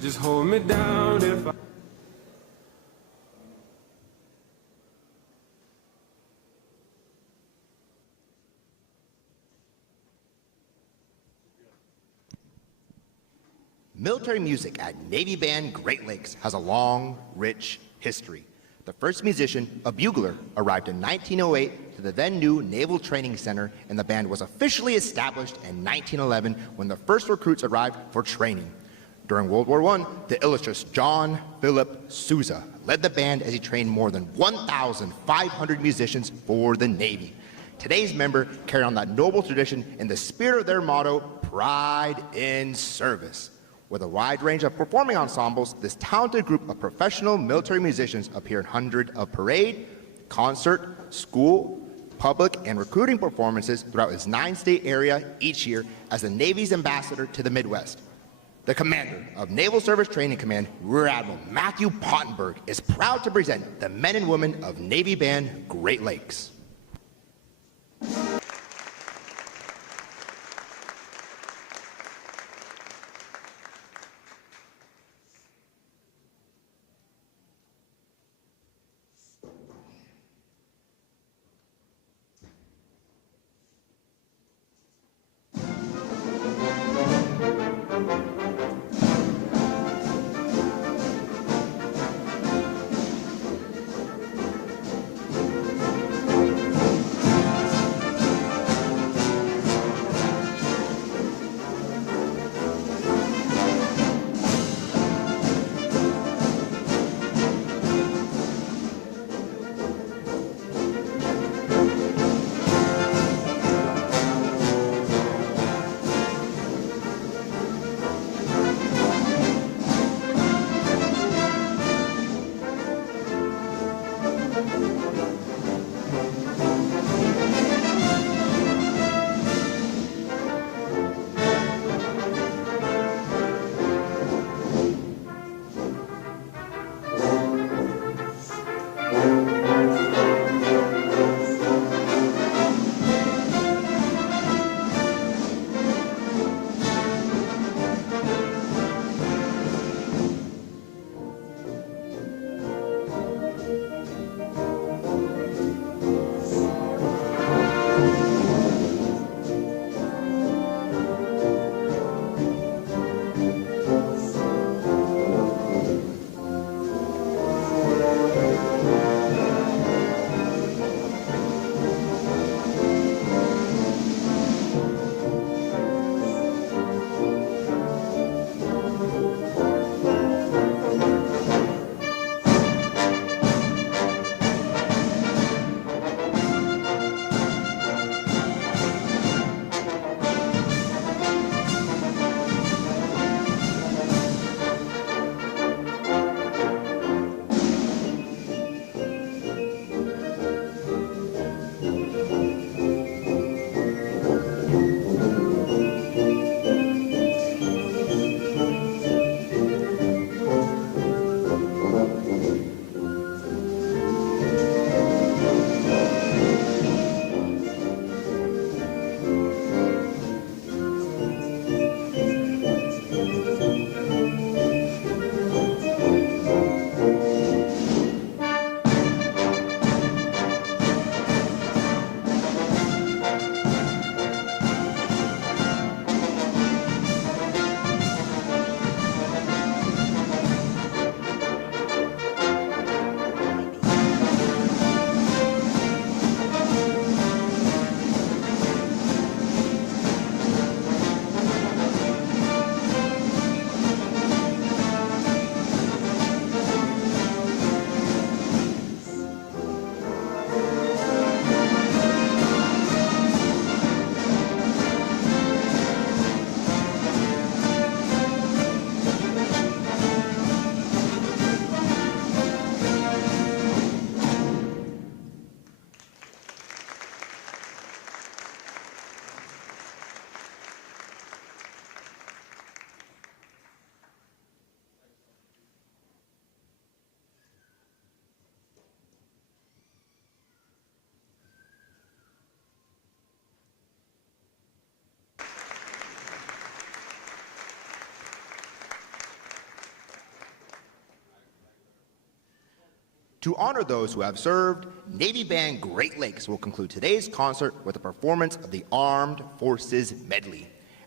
Just hold me down if I... Military music at Navy Band Great Lakes has a long, rich history. The first musician, a bugler, arrived in 1908 to the then new Naval Training Center, and the band was officially established in 1911 when the first recruits arrived for training. During World War I, the illustrious John Philip Sousa led the band as he trained more than 1,500 musicians for the Navy. Today's member carry on that noble tradition in the spirit of their motto, Pride in Service. With a wide range of performing ensembles, this talented group of professional military musicians appear in hundreds of parade, concert, school, public, and recruiting performances throughout its 9-state area each year as the Navy's ambassador to the Midwest. The commander of Naval Service Training Command, Rear Admiral Matthew Pottenberg, is proud to present the men and women of Navy Band Great Lakes. To honor those who have served, Navy Band Great Lakes will conclude today's concert with a performance of the Armed Forces Medley.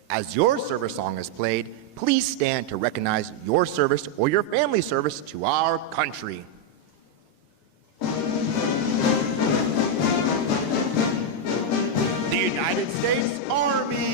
As your service song is played, please stand to recognize your service or your family service to our country. The United States Army.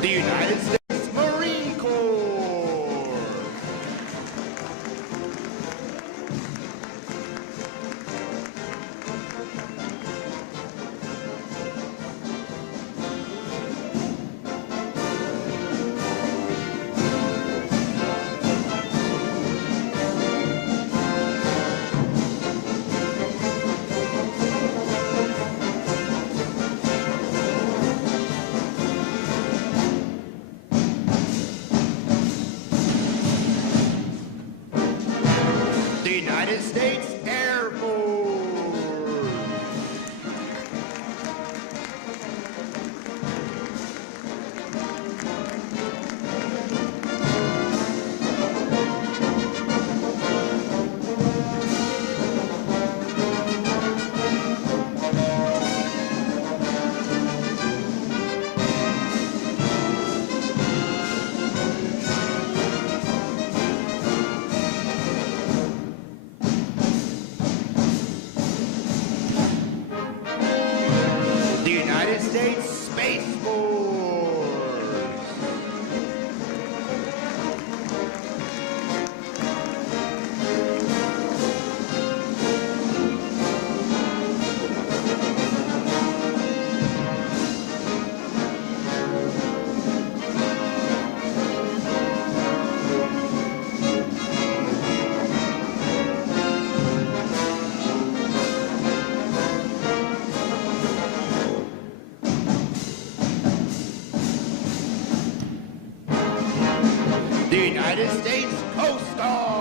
The United States Marine Corps. The United States Air Force. The United States Space Force. The United States Coast Guard.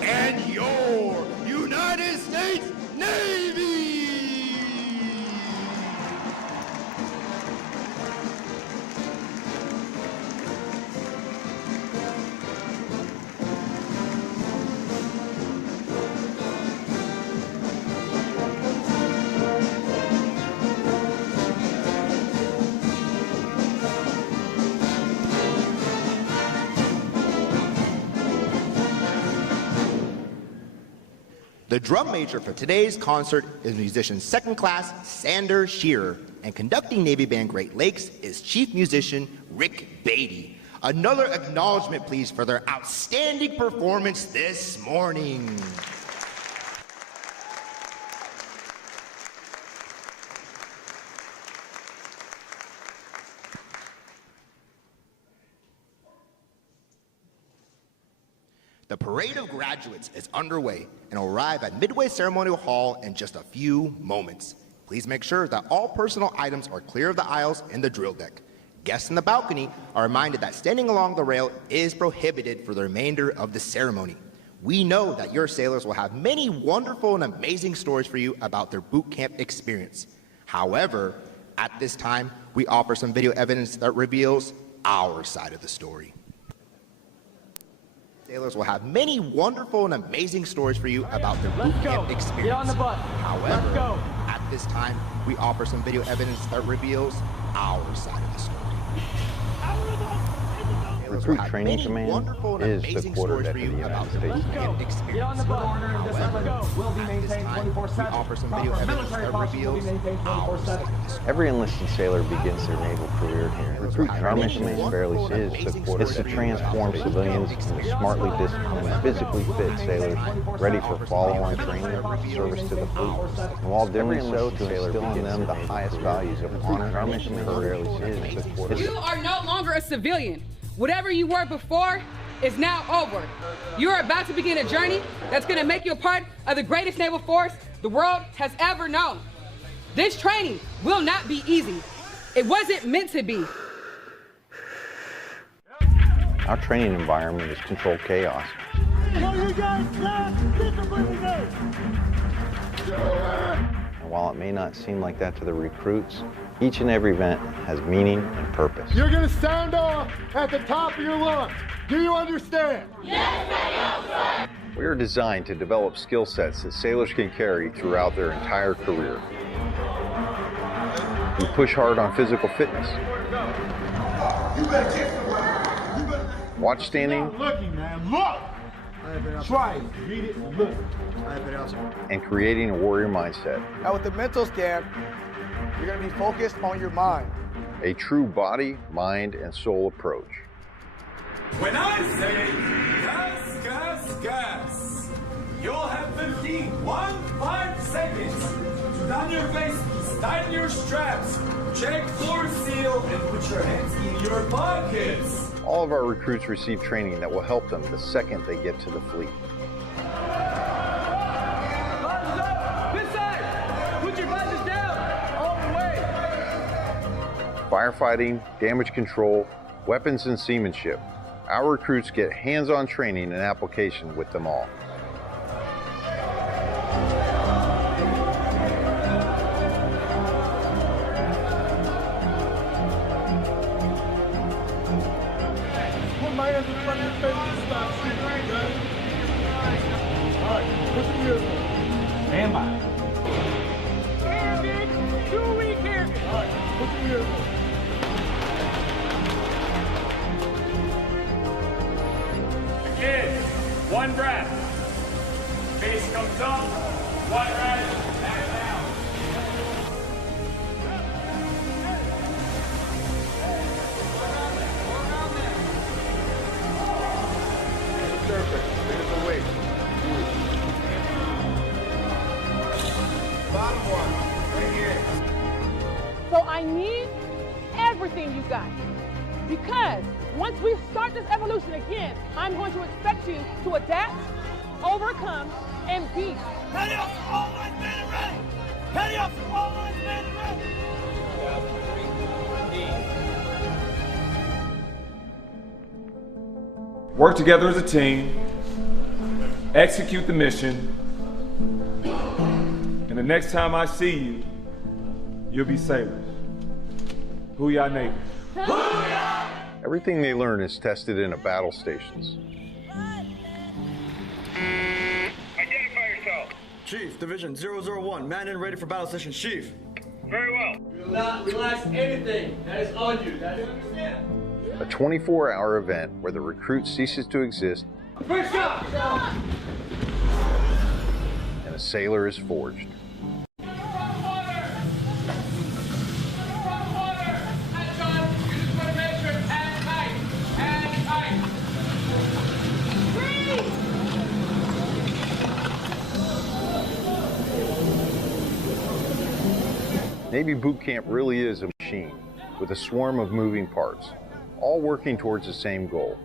And your United States Navy. The drum major for today's concert is musician second class Sander Shearer, and conducting Navy Band Great Lakes is chief musician Rick Beatty. Another acknowledgement, please, for their outstanding performance this morning. The parade of graduates is underway and will arrive at Midway Ceremonial Hall in just a few moments. Please make sure that all personal items are clear of the aisles and the drill deck. Guests in the balcony are reminded that standing along the rail is prohibited for the remainder of the ceremony. We know that your sailors will have many wonderful and amazing stories for you about their boot camp experience. However, at this time, we offer some video evidence that reveals our side of the story. Sailors will have many wonderful and amazing stories for you about their boot camp experience. Get on the bus. However, at this time, we offer some video evidence that reveals our side of the story. sailors Recruit will have Training many Command wonderful and is the amazing quarterdeck stories for of you the about United the States and Get experience. on the boat. However, Will be maintained 24/7. We offer some video evidence that reveals hours of history. Every enlisted sailor begins their naval career here. Recruit Our mission is fairly simple. It's to transform civilians into smartly disciplined, physically fit sailors ready for follow-on training and service to the fleet. And while doing so, to instill in them the highest values of honor, our mission fairly is. You are no longer a civilian. Whatever you were before is now over. You are about to begin a journey that's going to make you a part of the greatest naval force the world has ever known. This training will not be easy. It wasn't meant to be. Our training environment is controlled chaos. And while it may not seem like that to the recruits, each and every event has meaning and purpose. You're going to sound off at the top of your lungs. Do you understand? We are designed to develop skill sets that sailors can carry throughout their entire career. We push hard on physical fitness. Watch standing. Stop looking, man. Look! Try it. Read it and look. And creating a warrior mindset. Now with the mental scan, you're going to be focused on your mind. A true body, mind, and soul approach. When I say gas, gas, gas, you'll have 5 seconds to down your faces, tighten your straps, check floor seal, and put your hands in your pockets. All of our recruits receive training that will help them the second they get to the fleet. Firefighting, damage control, weapons and seamanship. Our recruits get hands-on training and application with them all. Put my hands in front of your face and stop shooting, okay? All right, put your ears on. Stand by. Candy, 2-week candy. All right, put your ears on. Kids, one breath. Face comes up, one rise, back down. Perfect. Finish the weight. Bottom one, right here. So I need everything you got. Because once we start this evolution again, I'm going to expect you to adapt, overcome, and be. Ready up, all lines, men and ready. Ready up, all lines, men and ready. Work together as a team, execute the mission, and the next time I see you, you'll be sailors. Who y'all neighbors? Everything they learn is tested in a battle stations. Identify yourself. Chief, Division 001, man and ready for battle session. Chief. Very well. Do not relax anything that is on you. That is understand. A 24-hour event where the recruit ceases to exist First shot! and a sailor is forged. Navy boot camp really is a machine with a swarm of moving parts, all working towards the same goal,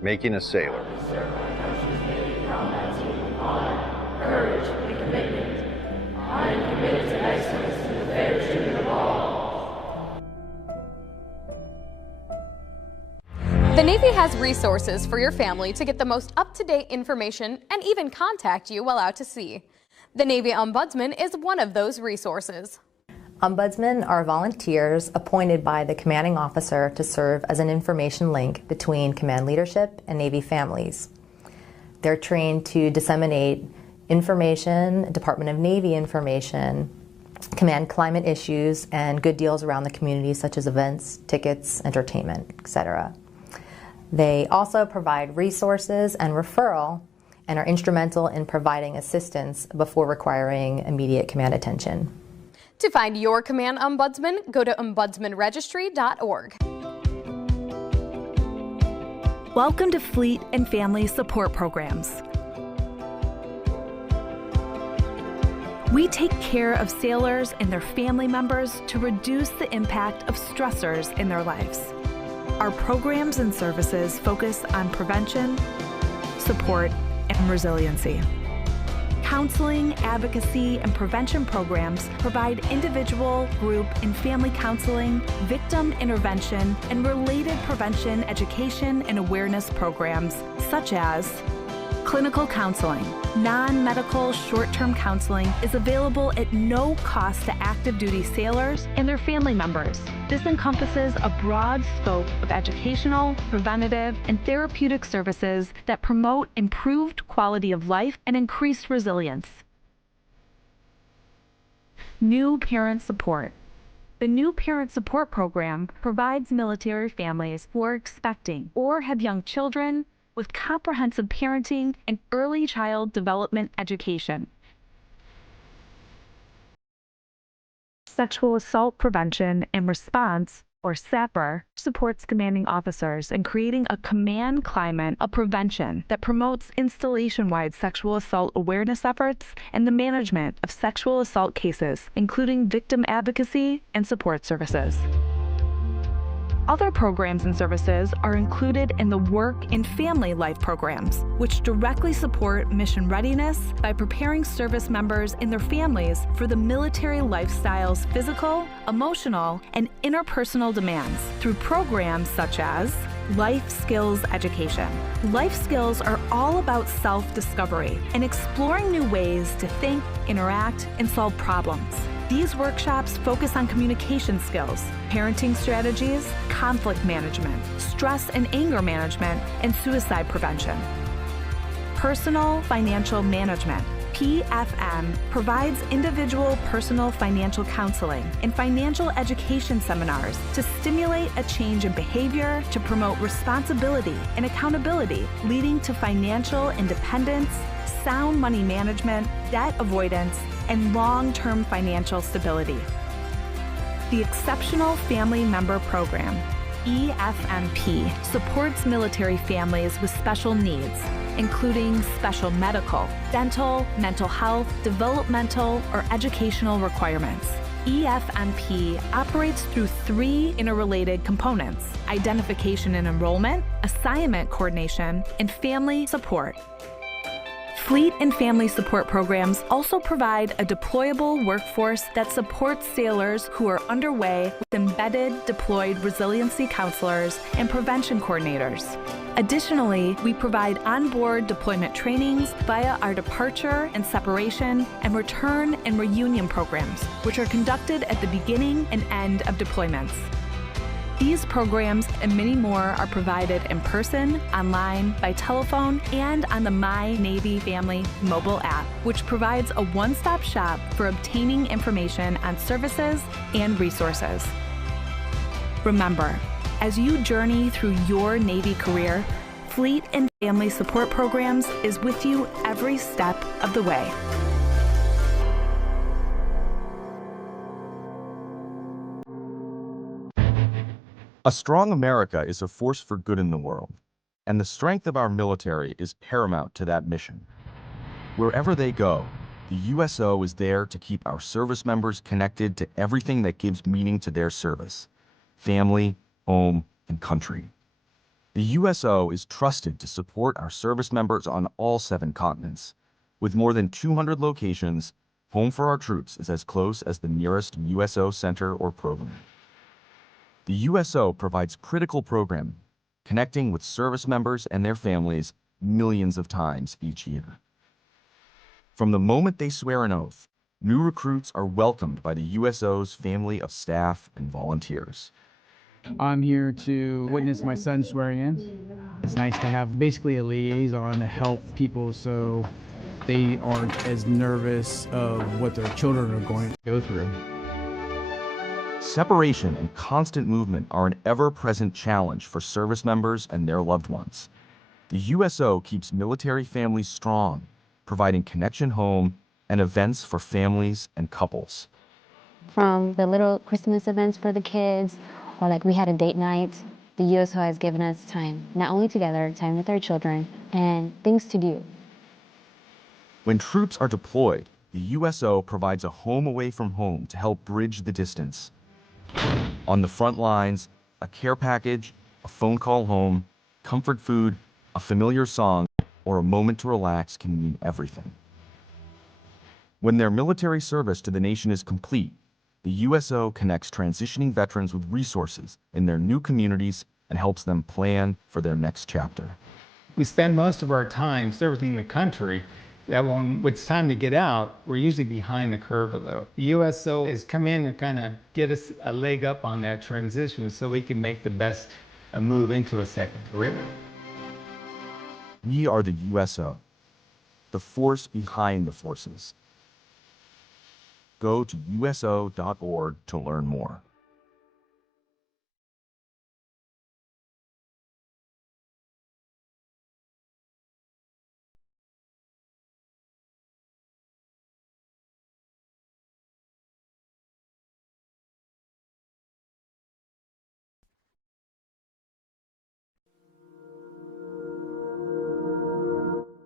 making a sailor. The Navy has resources for your family to get the most up-to-date information and even contact you while out to sea. The Navy Ombudsman is one of those resources. Ombudsmen are volunteers appointed by the commanding officer to serve as an information link between command leadership and Navy families. They're trained to disseminate information, Department of Navy information, command climate issues, and good deals around the community such as events, tickets, entertainment, etc. They also provide resources and referral and are instrumental in providing assistance before requiring immediate command attention. To find your command ombudsman, go to ombudsmanregistry.org. Welcome to Fleet and Family Support Programs. We take care of sailors and their family members to reduce the impact of stressors in their lives. Our programs and services focus on prevention, support, and resiliency. Counseling, advocacy, and prevention programs provide individual, group, and family counseling, victim intervention, and related prevention, education, and awareness programs such as clinical counseling. Non-medical short-term counseling is available at no cost to active duty sailors and their family members. This encompasses a broad scope of educational, preventative, and therapeutic services that promote improved quality of life and increased resilience. New Parent Support. The New Parent Support Program provides military families who are expecting or have young children with comprehensive parenting and early child development education. Sexual Assault Prevention and Response, or SAPR, supports commanding officers in creating a command climate of prevention that promotes installation-wide sexual assault awareness efforts and the management of sexual assault cases, including victim advocacy and support services. Other programs and services are included in the Work and Family Life programs, which directly support mission readiness by preparing service members and their families for the military lifestyle's physical, emotional, and interpersonal demands through programs such as Life Skills Education. Life skills are all about self-discovery and exploring new ways to think, interact, and solve problems. These workshops focus on communication skills, parenting strategies, conflict management, stress and anger management, and suicide prevention. Personal Financial Management, PFM, provides individual personal financial counseling and financial education seminars to stimulate a change in behavior to promote responsibility and accountability, leading to financial independence, sound money management, debt avoidance, and long-term financial stability. The Exceptional Family Member Program, EFMP, supports military families with special needs, including special medical, dental, mental health, developmental, or educational requirements. EFMP operates through 3 interrelated components: identification and enrollment, assignment coordination, and family support. Fleet and family support programs also provide a deployable workforce that supports sailors who are underway with embedded deployed resiliency counselors and prevention coordinators. Additionally, we provide onboard deployment trainings via our departure and separation and return and reunion programs, which are conducted at the beginning and end of deployments. These programs and many more are provided in person, online, by telephone, and on the My Navy Family mobile app, which provides a one-stop shop for obtaining information on services and resources. Remember, as you journey through your Navy career, Fleet and Family Support Programs is with you every step of the way. A strong America is a force for good in the world, and the strength of our military is paramount to that mission. Wherever they go, the USO is there to keep our service members connected to everything that gives meaning to their service: family, home, and country. The USO is trusted to support our service members on all 7 continents. With more than 200 locations, Home for Our Troops is as close as the nearest USO center or program. The USO provides critical programming, connecting with service members and their families millions of times each year. From the moment they swear an oath, new recruits are welcomed by the USO's family of staff and volunteers. I'm here to witness my son swearing in. It's nice to have basically a liaison to help people so they aren't as nervous of what their children are going to go through. Separation and constant movement are an ever-present challenge for service members and their loved ones. The USO keeps military families strong, providing connection home and events for families and couples. From the little Christmas events for the kids, or like we had a date night, the USO has given us time, not only together, time with our children, and things to do. When troops are deployed, the USO provides a home away from home to help bridge the distance. On the front lines, a care package, a phone call home, comfort food, a familiar song, or a moment to relax can mean everything. When their military service to the nation is complete, the USO connects transitioning veterans with resources in their new communities and helps them plan for their next chapter. We spend most of our time serving the country. That when it's time to get out, we're usually behind the curve a little. The USO has come in and kind of get us a leg up on that transition so we can make the best move into a second career. We are the USO, the force behind the forces. Go to uso.org to learn more.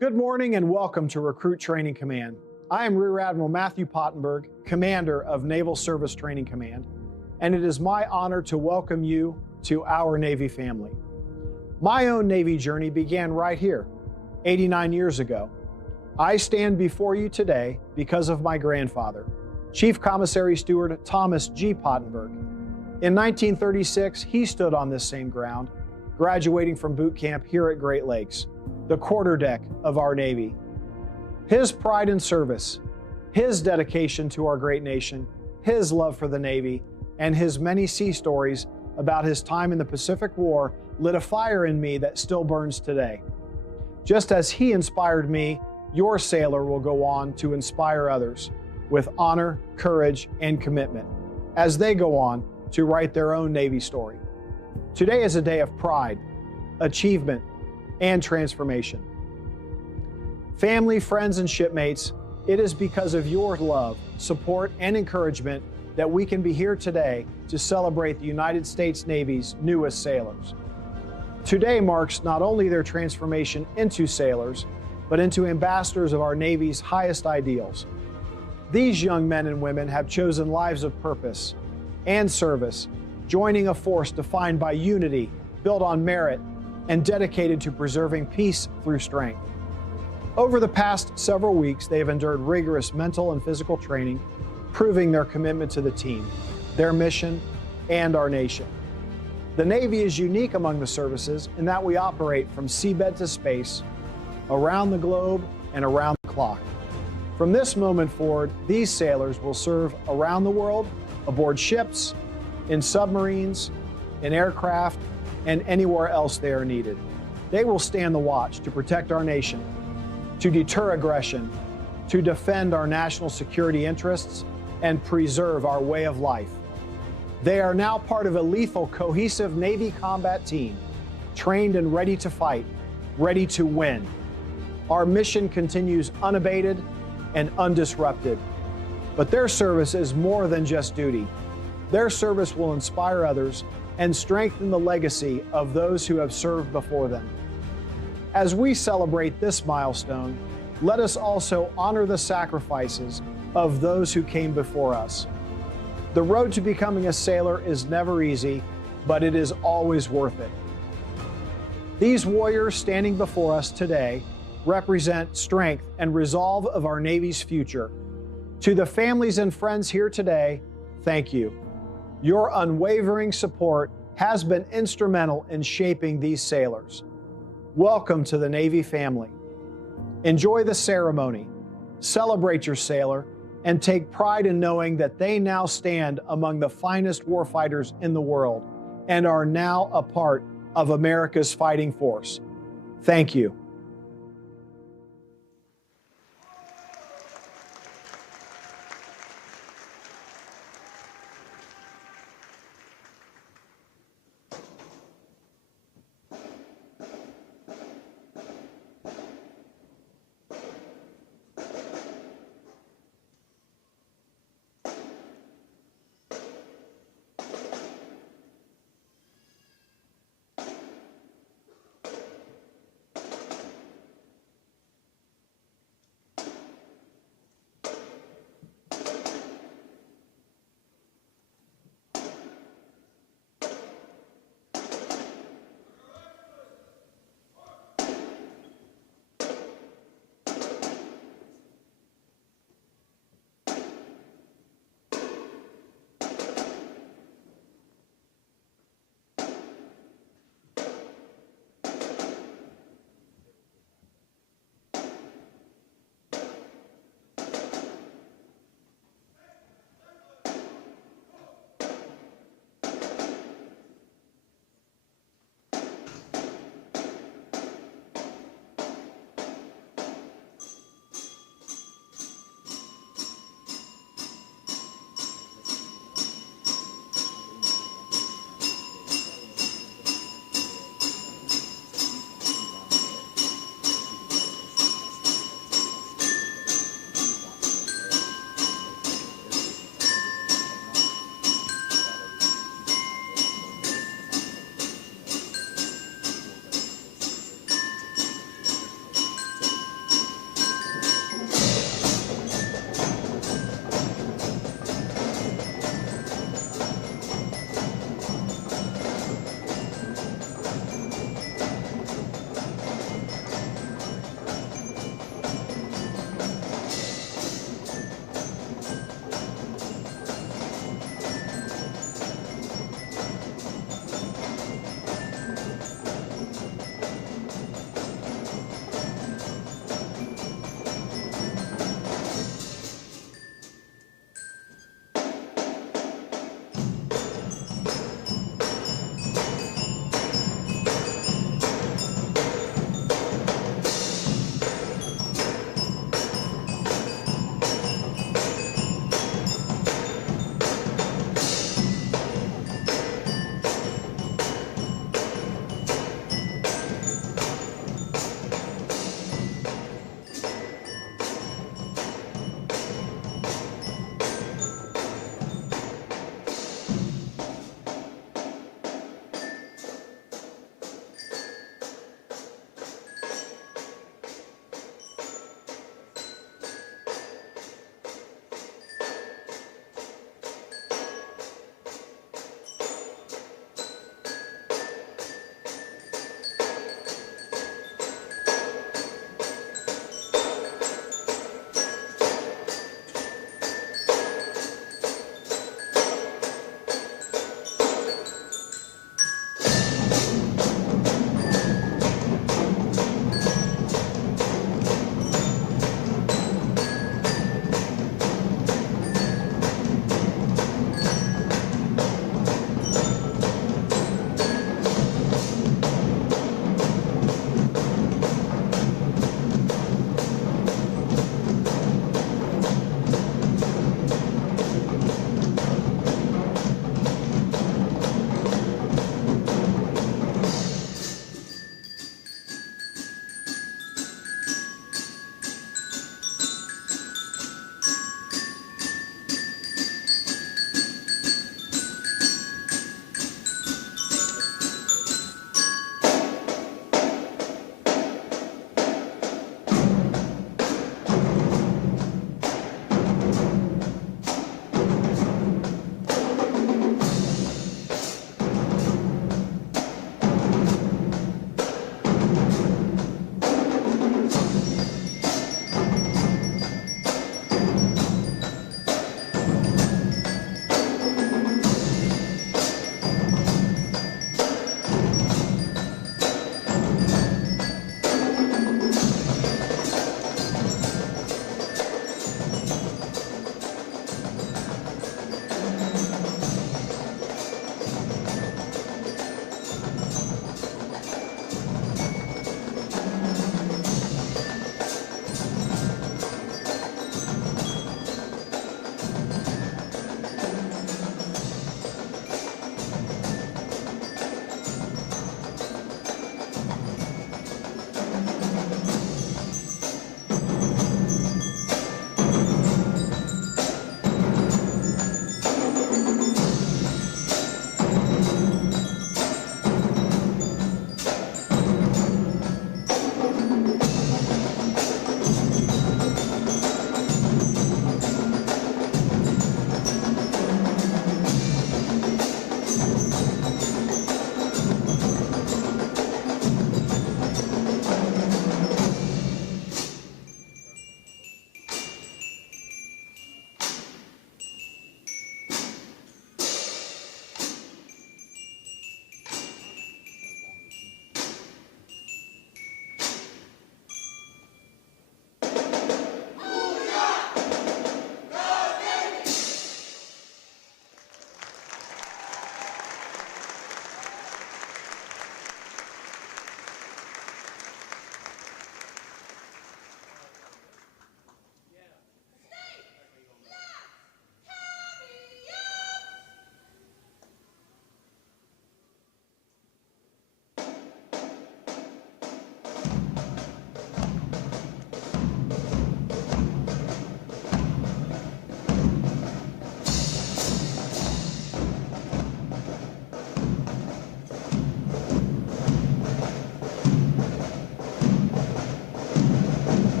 Good morning and welcome to Recruit Training Command. I am Rear Admiral Matthew Pottenberg, Commander of Naval Service Training Command, and it is my honor to welcome you to our Navy family. My own Navy journey began right here, 89 years ago. I stand before you today because of my grandfather, Chief Commissary Steward Thomas G. Pottenberg. In 1936, he stood on this same ground, graduating from boot camp here at Great Lakes, the quarterdeck of our Navy. His pride in service, his dedication to our great nation, his love for the Navy, and his many sea stories about his time in the Pacific War lit a fire in me that still burns today. Just as he inspired me, your sailor will go on to inspire others with honor, courage, and commitment as they go on to write their own Navy story. Today is a day of pride, achievement, and transformation. Family, friends, and shipmates, it is because of your love, support, and encouragement that we can be here today to celebrate the United States Navy's newest sailors. Today marks not only their transformation into sailors, but into ambassadors of our Navy's highest ideals. These young men and women have chosen lives of purpose and service, joining a force defined by unity, built on merit, and dedicated to preserving peace through strength. Over the past several weeks, they have endured rigorous mental and physical training, proving their commitment to the team, their mission, and our nation. The Navy is unique among the services in that we operate from seabed to space, around the globe, and around the clock. From this moment forward, these sailors will serve around the world, aboard ships, in submarines, in aircraft, and anywhere else they are needed. They will stand the watch to protect our nation, to deter aggression, to defend our national security interests, and preserve our way of life. They are now part of a lethal, cohesive Navy combat team, trained and ready to fight, ready to win. Our mission continues unabated and undisrupted. But their service is more than just duty. Their service will inspire others and strengthen the legacy of those who have served before them. As we celebrate this milestone, let us also honor the sacrifices of those who came before us. The road to becoming a sailor is never easy, but it is always worth it. These warriors standing before us today represent strength and resolve of our Navy's future. To the families and friends here today, thank you. Your unwavering support has been instrumental in shaping these sailors. Welcome to the Navy family. Enjoy the ceremony, celebrate your sailor, and take pride in knowing that they now stand among the finest warfighters in the world and are now a part of America's fighting force. Thank you.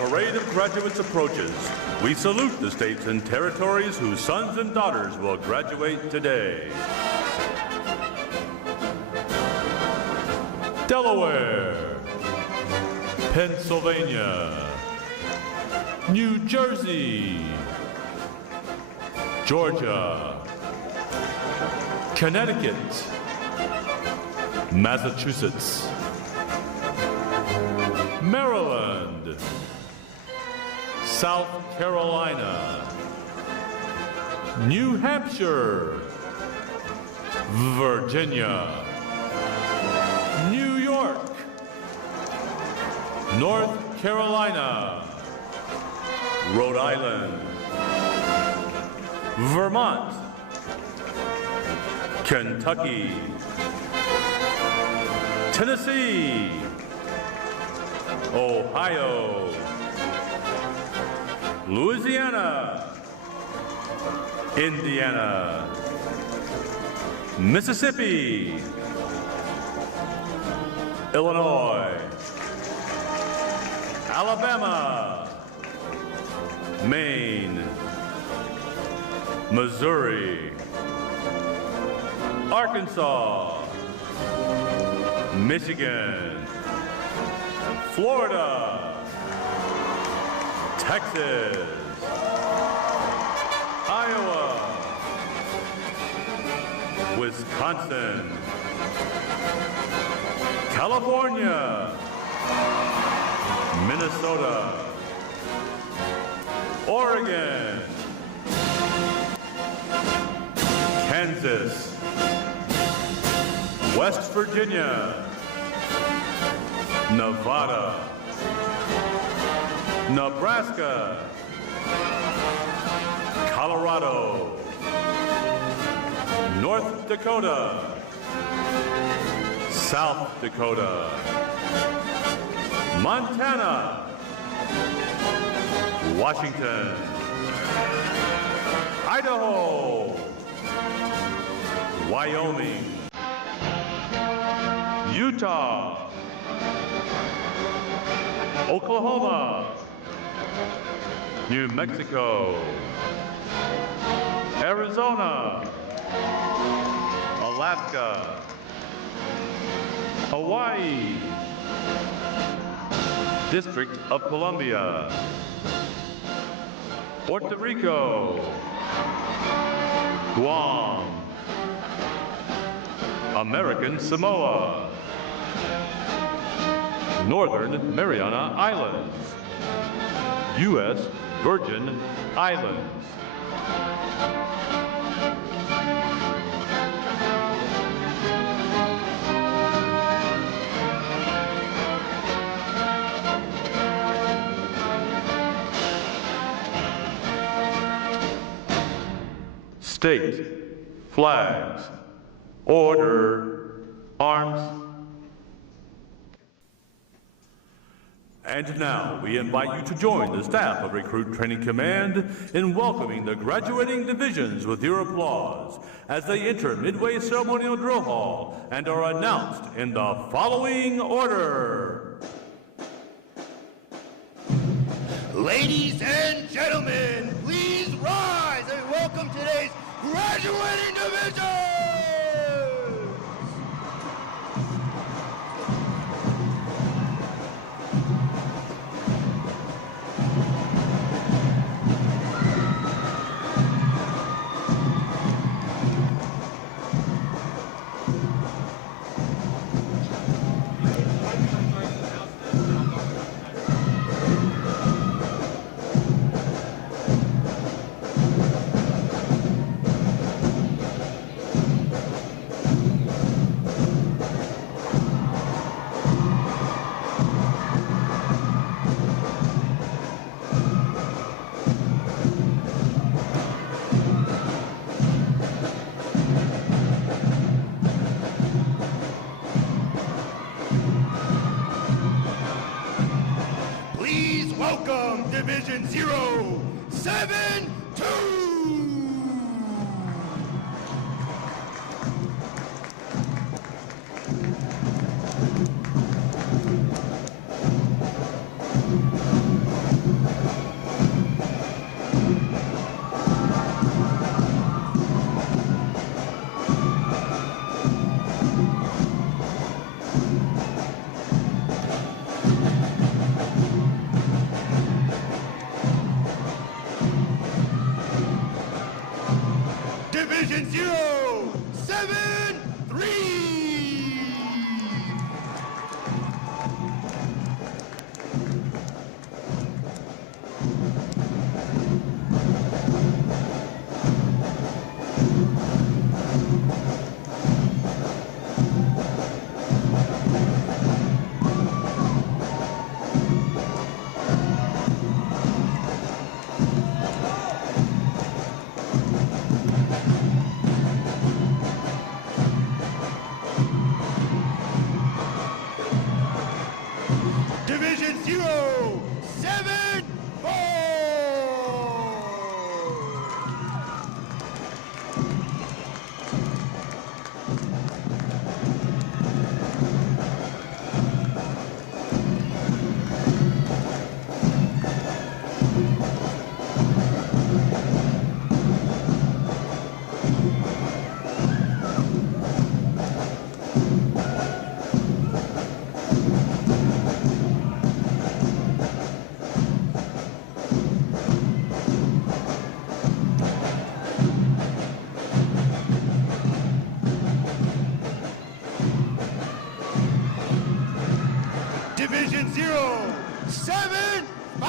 parade of graduates approaches, we salute the states and territories whose sons and daughters will graduate today. Delaware, Pennsylvania, New Jersey, Georgia, Connecticut, Massachusetts, Maryland, South Carolina, New Hampshire, Virginia, New York, North Carolina, Rhode Island, Vermont, Kentucky, Tennessee, Ohio, Louisiana, Indiana, Mississippi, Illinois, Alabama, Maine, Missouri, Arkansas, Michigan, Florida, Texas, Iowa, Wisconsin, California, Minnesota, Oregon, Kansas, West Virginia, Nevada, Nebraska, Colorado, North Dakota, South Dakota, Montana, Washington, Idaho, Wyoming, Utah, Oklahoma, New Mexico, Arizona, Alaska, Hawaii, District of Columbia, Puerto Rico, Guam, American Samoa, Northern Mariana Islands, U.S. Virgin Islands. State, flags, order, arms. And now we invite you to join the staff of Recruit Training Command in welcoming the graduating divisions with your applause as they enter Midway Ceremonial Drill Hall and are announced in the following order. Ladies and gentlemen, please rise and welcome today's graduating division! Division 073. Division 074. Division 075.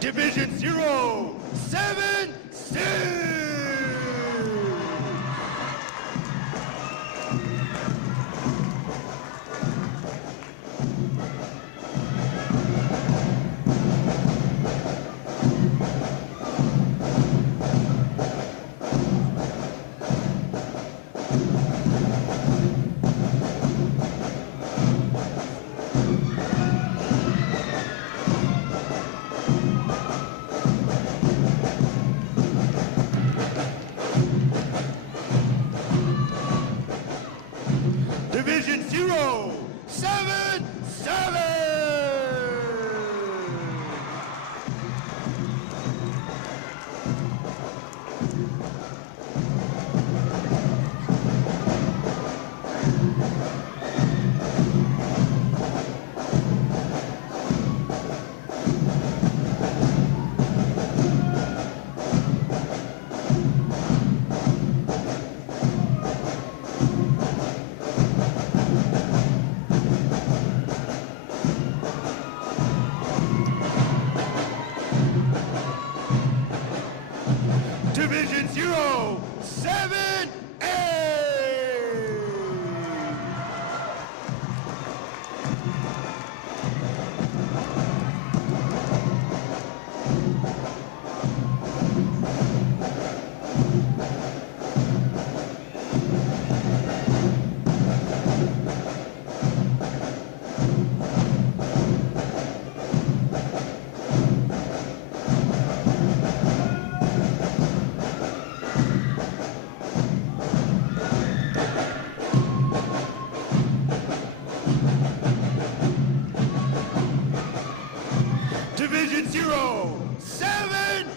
Division 076. Division 077. Division 078. Division 079.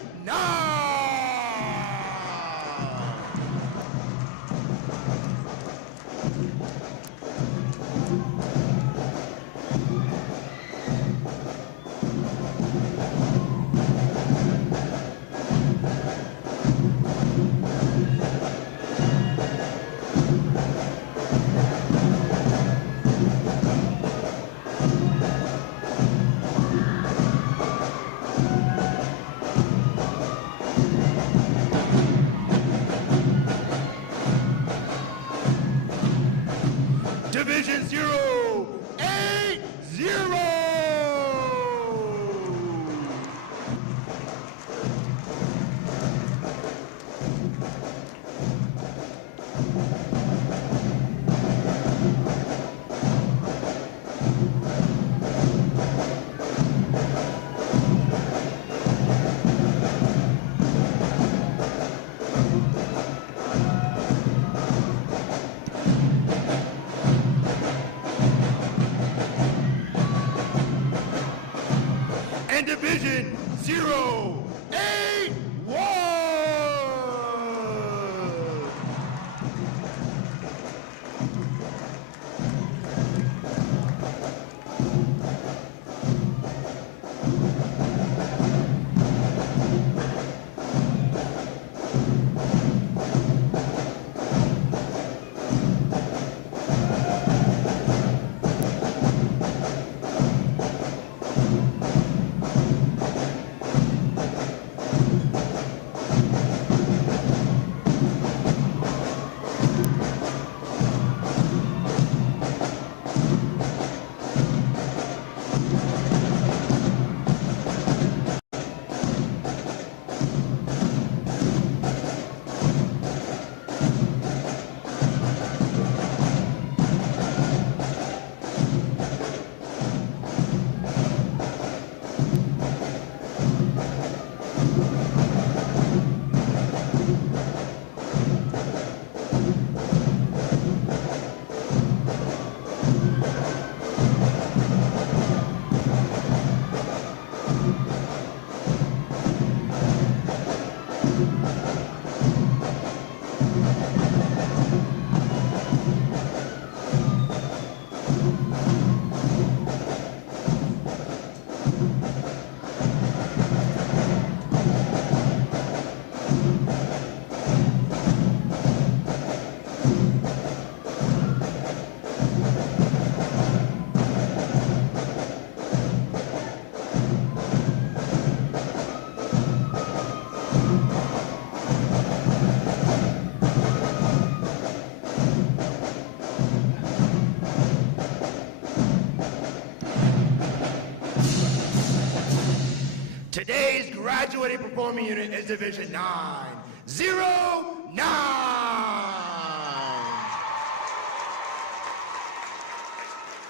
Today's graduating performing unit is Division 909.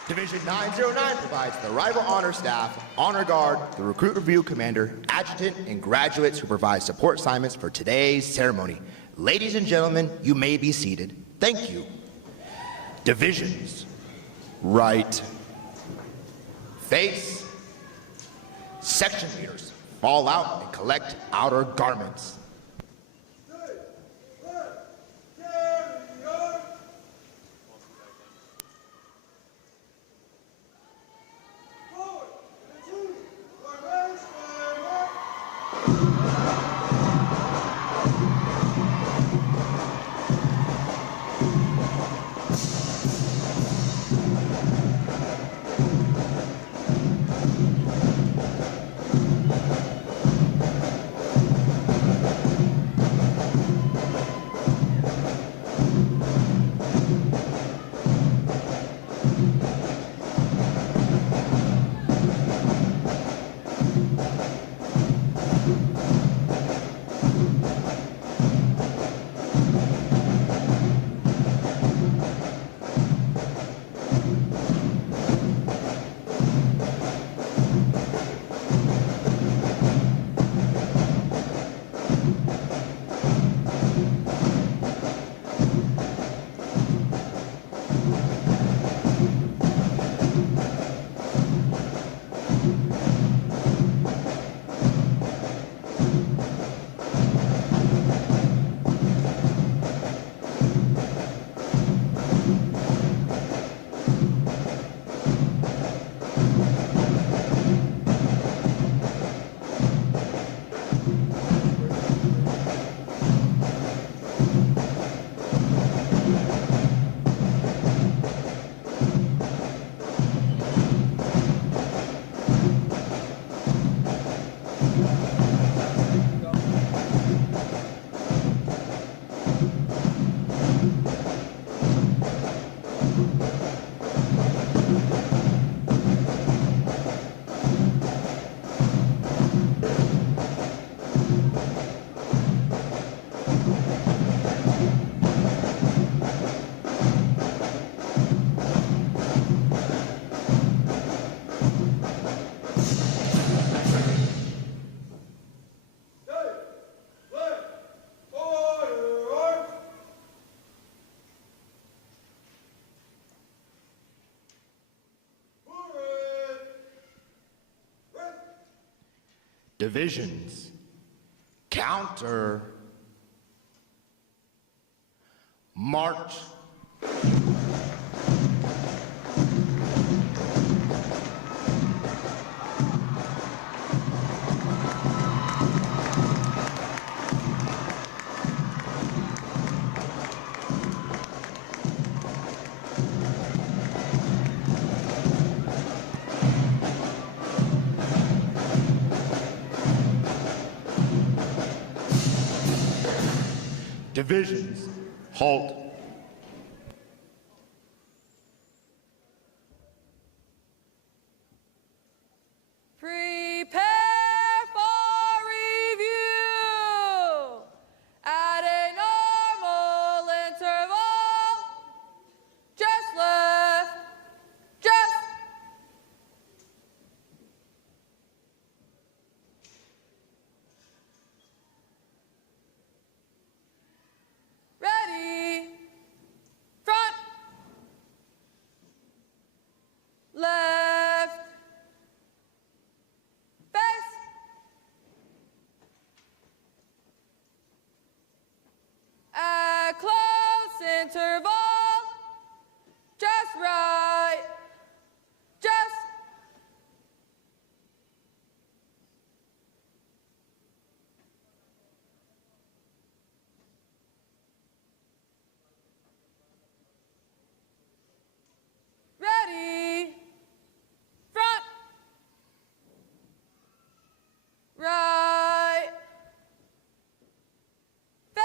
Division 909 provides the arrival honor staff, honor guard, the recruit review commander, adjutant, and graduates who provide support assignments for today's ceremony. Ladies and gentlemen, you may be seated. Thank you. Divisions. Right. Face. Section leaders. Fall out and collect outer garments. Divisions. Counter. March. Divisions, halt. Prepare for review at a normal interval. Just left, just. Ready, front, left, face, at close interval, just right, just. Ready, front, right, face,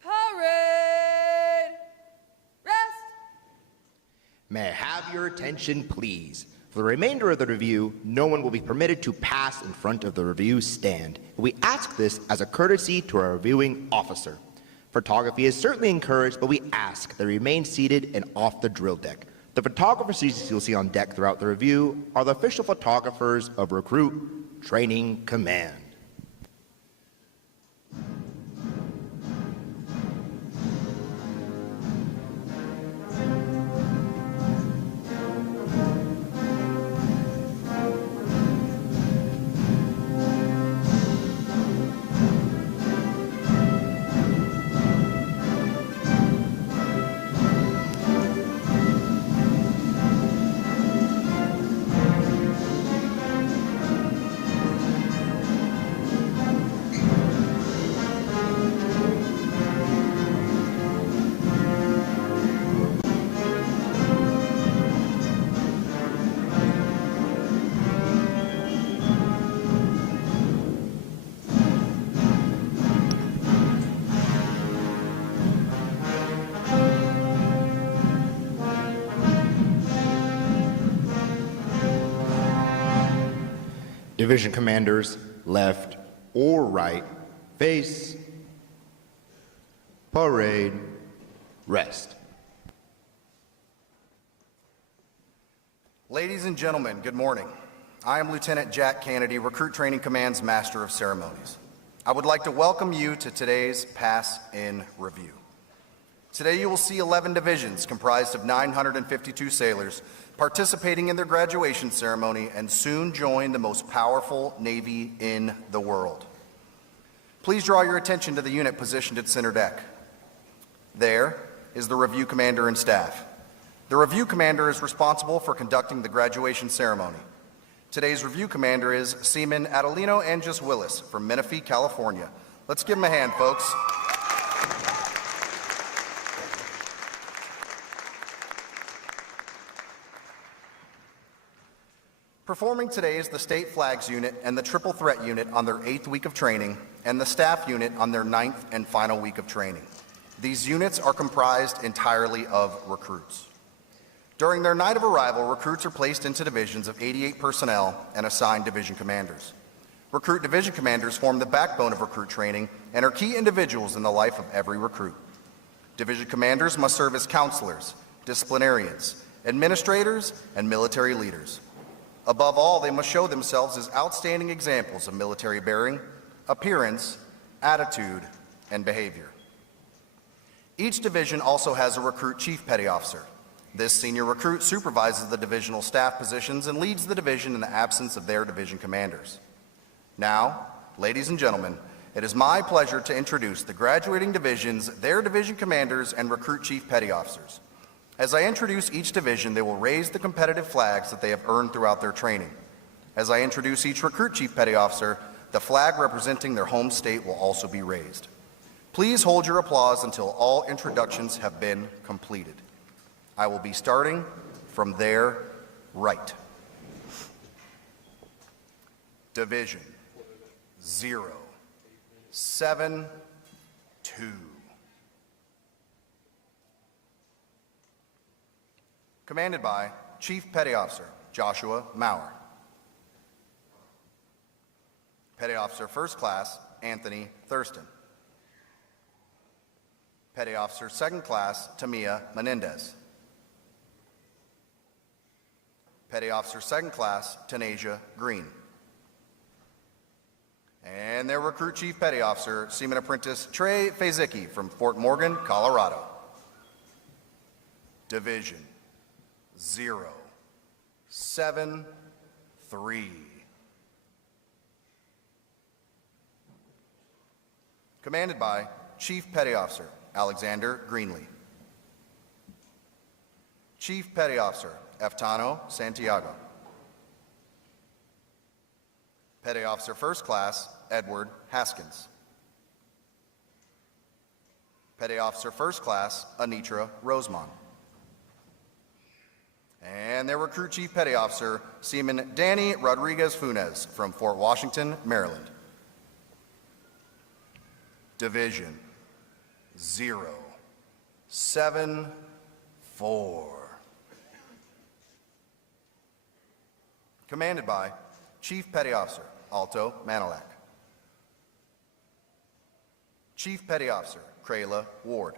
parade, rest. May I have your attention, please? For the remainder of the review, no one will be permitted to pass in front of the review stand. We ask this as a courtesy to our reviewing officer. Photography is certainly encouraged, but we ask that remain seated and off the drill deck. The photographers you'll see on deck throughout the review are the official photographers of Recruit Training Command. Division commanders, left or right, face, parade, rest. Ladies and gentlemen, good morning. I am Lieutenant Jack Kennedy, Recruit Training Command's Master of Ceremonies. I would like to welcome you to today's Pass-In Review. Today you will see 11 divisions comprised of 952 sailors participating in their graduation ceremony and soon join the most powerful Navy in the world. Please draw your attention to the unit positioned at center deck. There is the review commander and staff. The review commander is responsible for conducting the graduation ceremony. Today's review commander is Seaman Adelino Angus Willis from Menifee, California. Let's give him a hand, folks. Performing today is the State Flags Unit and the Triple Threat Unit on their 8th week of training, and the Staff Unit on their 9th and final week of training. These units are comprised entirely of recruits. During their night of arrival, recruits are placed into divisions of 88 personnel and assigned division commanders. Recruit division commanders form the backbone of recruit training and are key individuals in the life of every recruit. Division commanders must serve as counselors, disciplinarians, administrators, and military leaders. Above all, they must show themselves as outstanding examples of military bearing, appearance, attitude, and behavior. Each division also has a recruit chief petty officer. This senior recruit supervises the divisional staff positions and leads the division in the absence of their division commanders. Now, ladies and gentlemen, it is my pleasure to introduce the graduating divisions, their division commanders, and recruit chief petty officers. As I introduce each division, they will raise the competitive flags that they have earned throughout their training. As I introduce each recruit chief petty officer, the flag representing their home state will also be raised. Please hold your applause until all introductions have been completed. I will be starting from their right. Division 072. Commanded by Chief Petty Officer Joshua Maurer. Petty Officer First Class Anthony Thurston. Petty Officer Second Class Tamia Menendez. Petty Officer Second Class Tanasia Green. And their recruit chief petty officer, Seaman Apprentice Trey Fazicki from Fort Morgan, Colorado. Division 073. Commanded by Chief Petty Officer Alexander Greenlee. Chief Petty Officer Eftano Santiago. Petty Officer First Class Edward Haskins. Petty Officer First Class Anitra Rosemont. And their recruit chief petty officer, Seaman Danny Rodriguez Funes from Fort Washington, Maryland. Division 074. Commanded by Chief Petty Officer Alto Manilak. Chief Petty Officer Crayla Ward.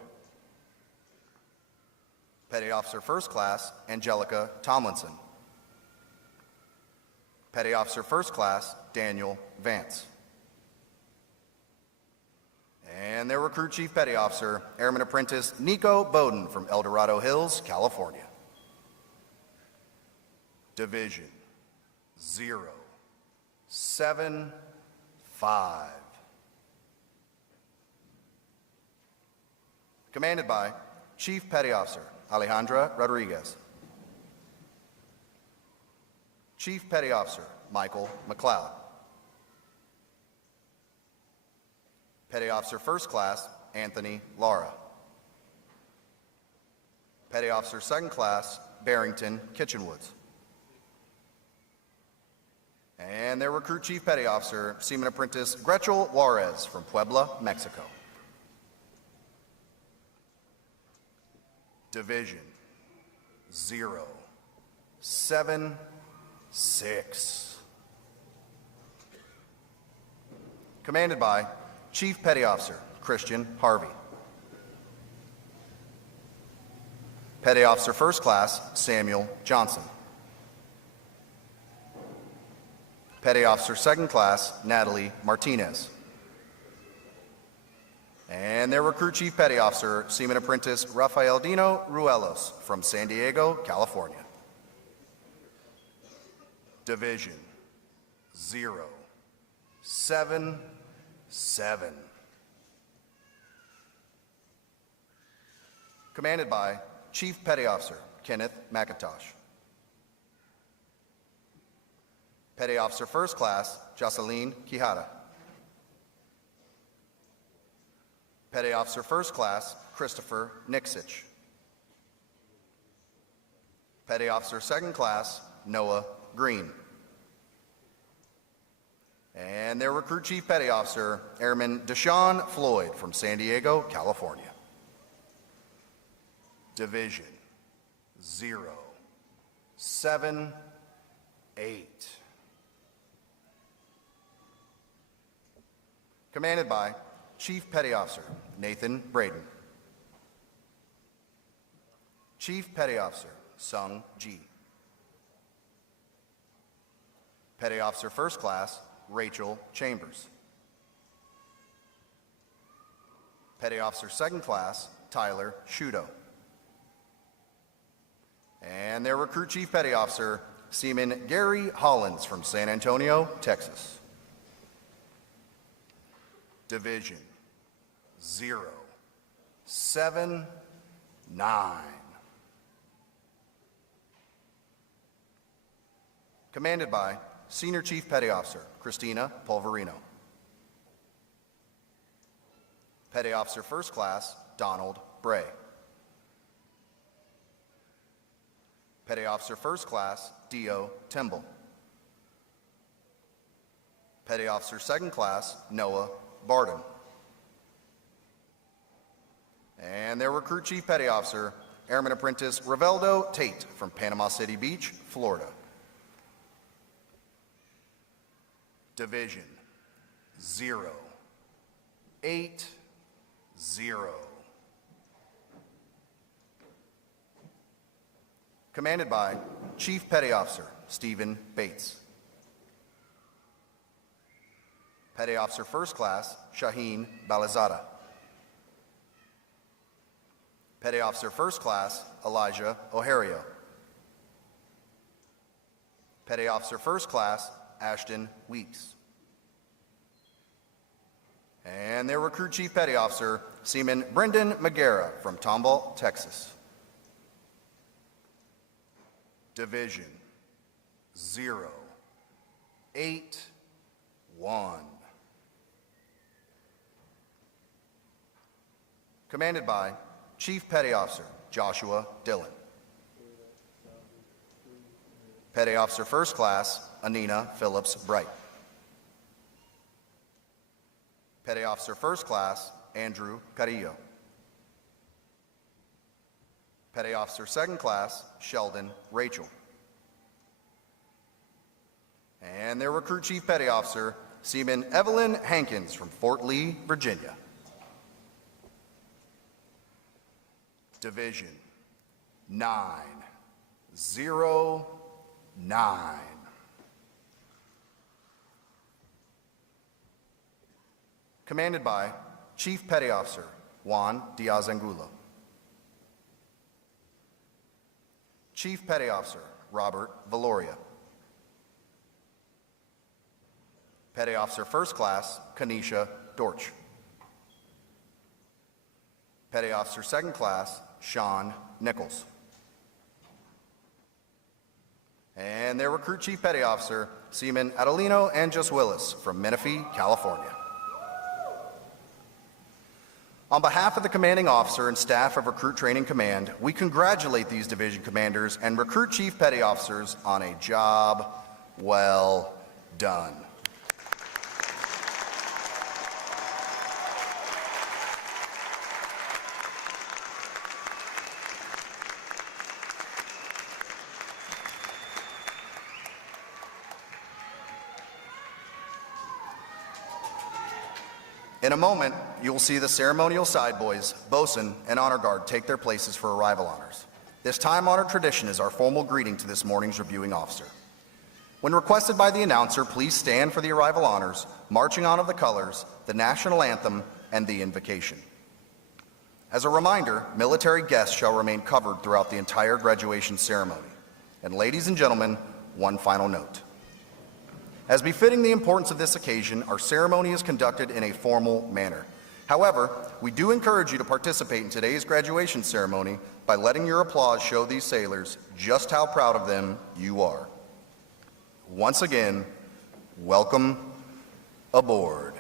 Petty Officer First Class Angelica Tomlinson. Petty Officer First Class Daniel Vance. And their recruit chief petty officer, Airman Apprentice Nico Bowden from El Dorado Hills, California. Division 075. Commanded by Chief Petty Officer Alejandra Rodriguez. Chief Petty Officer Michael McLeod. Petty Officer First Class Anthony Lara. Petty Officer Second Class Barrington Kitchenwoods. And their recruit chief petty officer, Seaman Apprentice Gretchel Juarez from Puebla, Mexico. Division 076. Commanded by Chief Petty Officer Christian Harvey. Petty Officer First Class Samuel Johnson. Petty Officer Second Class Natalie Martinez. And their recruit chief petty officer, Seaman Apprentice Rafael Dino Ruelos from San Diego, California. Division 077. Commanded by Chief Petty Officer Kenneth McIntosh. Petty Officer First Class Jocelyn Quijada. Petty Officer First Class Christopher Nixich. Petty Officer Second Class Noah Green. And their recruit chief petty officer, Airman Deshaun Floyd from San Diego, California. Division 078. Commanded by Chief Petty Officer Nathan Braden. Chief Petty Officer Sung Ji. Petty Officer First Class Rachel Chambers. Petty Officer Second Class Tyler Shudo. And their Recruit Chief Petty Officer, Seaman Gary Hollins from San Antonio, Texas. Division 079. Commanded by Senior Chief Petty Officer Christina Polverino. Petty Officer First Class Donald Bray. Petty Officer First Class Dio Timble. Petty Officer Second Class Noah Barden. And their Recruit Chief Petty Officer, Airman Apprentice Riveldo Tate from Panama City Beach, Florida. Division 080. Commanded by Chief Petty Officer Stephen Bates. Petty Officer First Class Shaheen Balizada. Petty Officer First Class Elijah O'Hario. Petty Officer First Class Ashton Weeks. And their Recruit Chief Petty Officer, Seaman Brendan McGarrah from Tomball, Texas. Division 081. Commanded by Chief Petty Officer Joshua Dillon. Petty Officer First Class Anina Phillips Bright. Petty Officer First Class Andrew Carrillo. Petty Officer Second Class Sheldon Rachel. And their Recruit Chief Petty Officer, Seaman Evelyn Hankins from Fort Lee, Virginia. Division 909. Commanded by Chief Petty Officer Juan Diaz Angulo. Chief Petty Officer Robert Valoria. Petty Officer First Class Kanisha Dorch. Petty Officer Second Class Sean Nichols. And their Recruit Chief Petty Officer Seaman Adelino Angus Willis from Menifee, California. On behalf of the commanding officer and staff of Recruit Training Command, we congratulate these division commanders and Recruit Chief Petty Officers on a job well done. In a moment, you will see the ceremonial side boys, bosun, and honor guard take their places for arrival honors. This time-honored tradition is our formal greeting to this morning's reviewing officer. When requested by the announcer, please stand for the arrival honors, marching on of the colors, the national anthem, and the invocation. As a reminder, military guests shall remain covered throughout the entire graduation ceremony. And ladies and gentlemen, one final note. As befitting the importance of this occasion, our ceremony is conducted in a formal manner. However, we do encourage you to participate in today's graduation ceremony by letting your applause show these sailors just how proud of them you are. Once again, welcome aboard.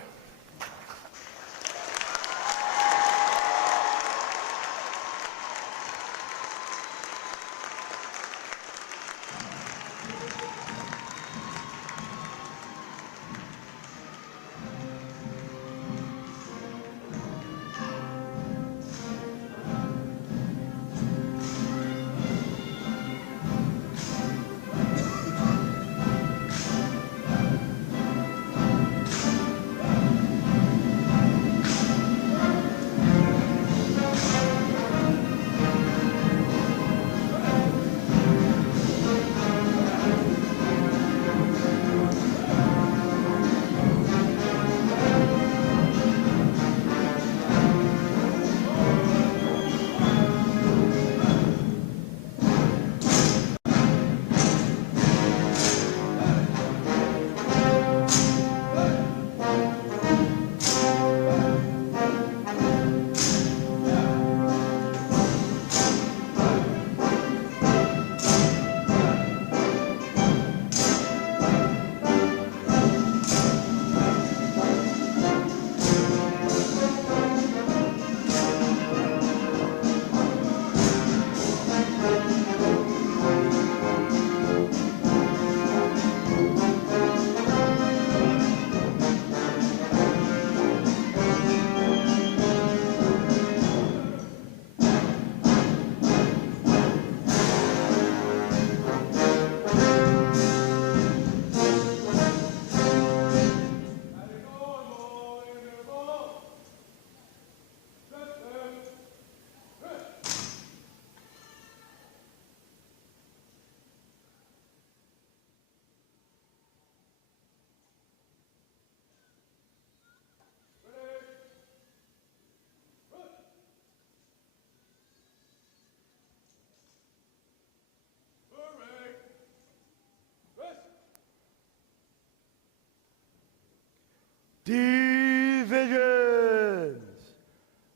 Divisions,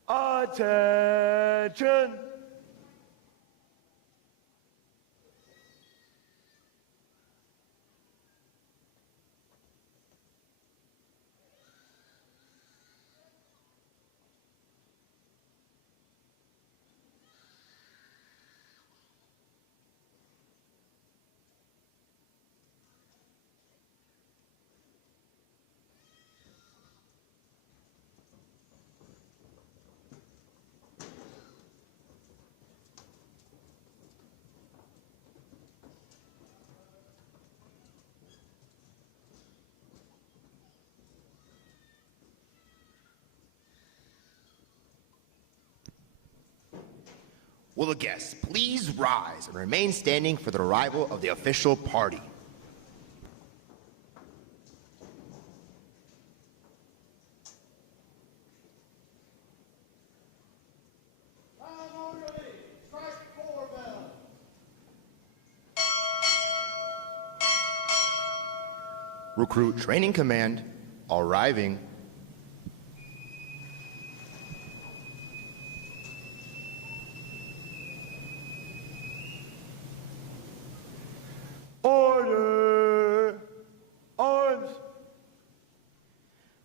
attention. Will the guests please rise and remain standing for the arrival of the official party? Recruit Training Command arriving. Order! Arms!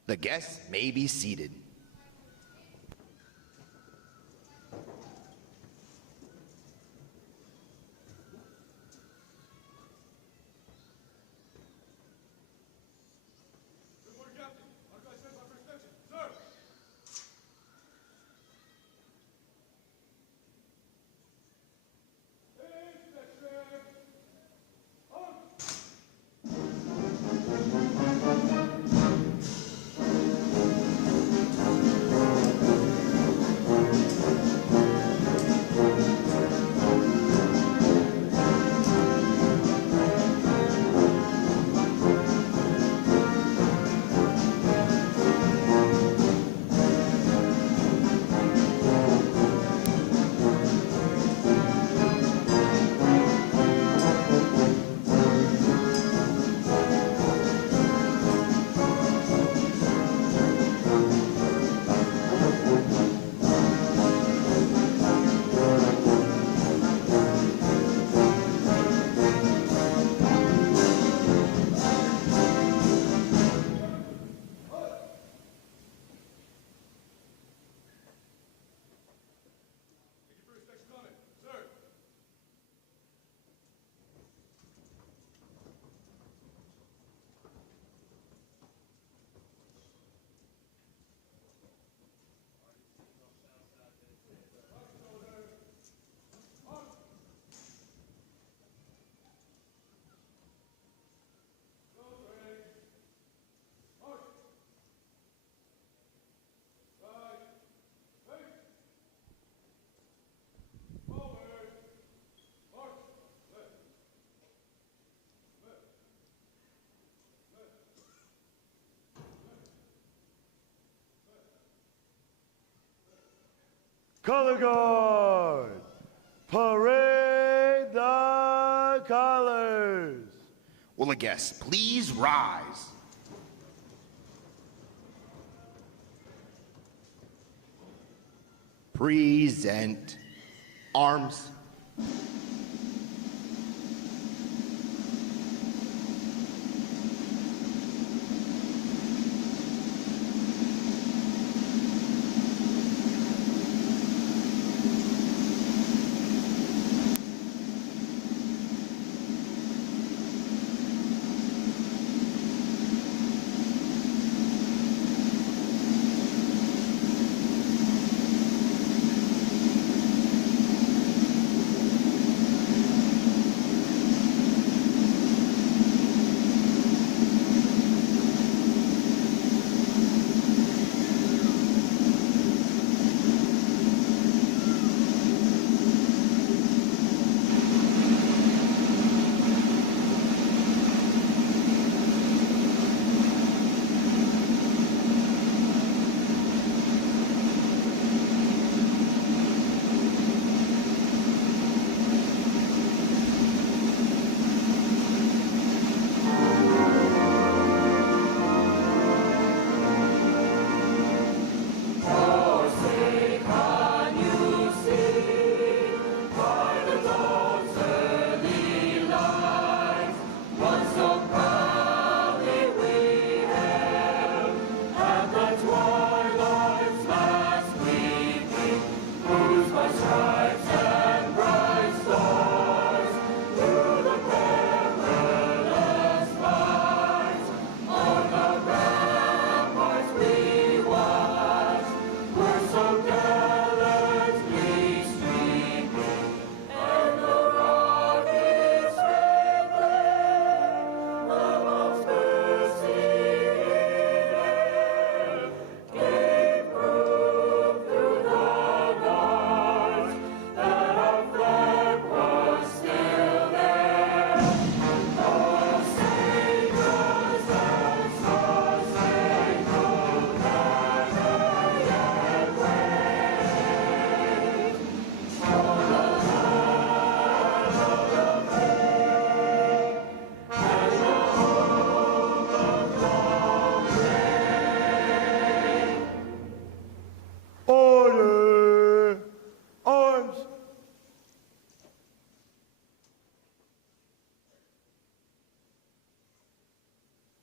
The guests may be seated. Color guard, parade the colors. Will the guests please rise? Present arms.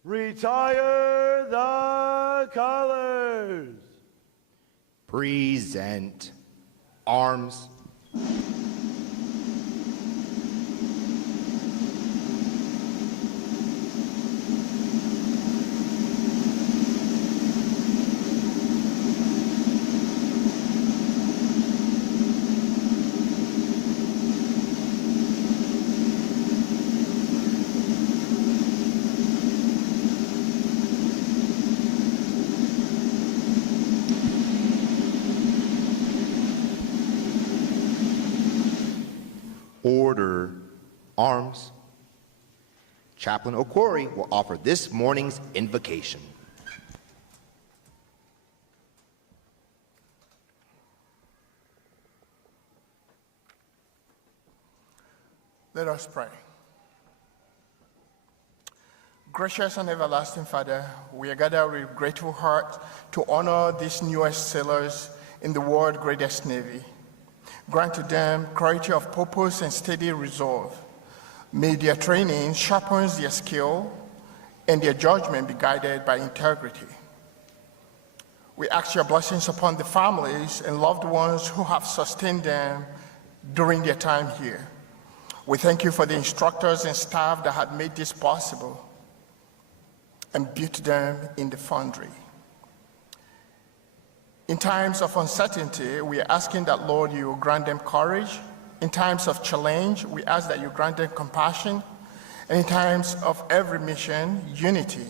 Retire the colors. Present arms. Order, arms. Chaplain Okori will offer this morning's invocation. Let us pray. Gracious and everlasting Father, we are gathered with grateful heart to honor these newest sailors in the world's greatest navy. Grant to them clarity of purpose and steady resolve. May their training sharpen their skill and their judgment be guided by integrity. We ask your blessings upon the families and loved ones who have sustained them during their time here. We thank you for the instructors and staff that had made this possible and built them in the foundry. In times of uncertainty, we are asking that, Lord, you grant them courage. In times of challenge, we ask that you grant them compassion. And in times of every mission, unity.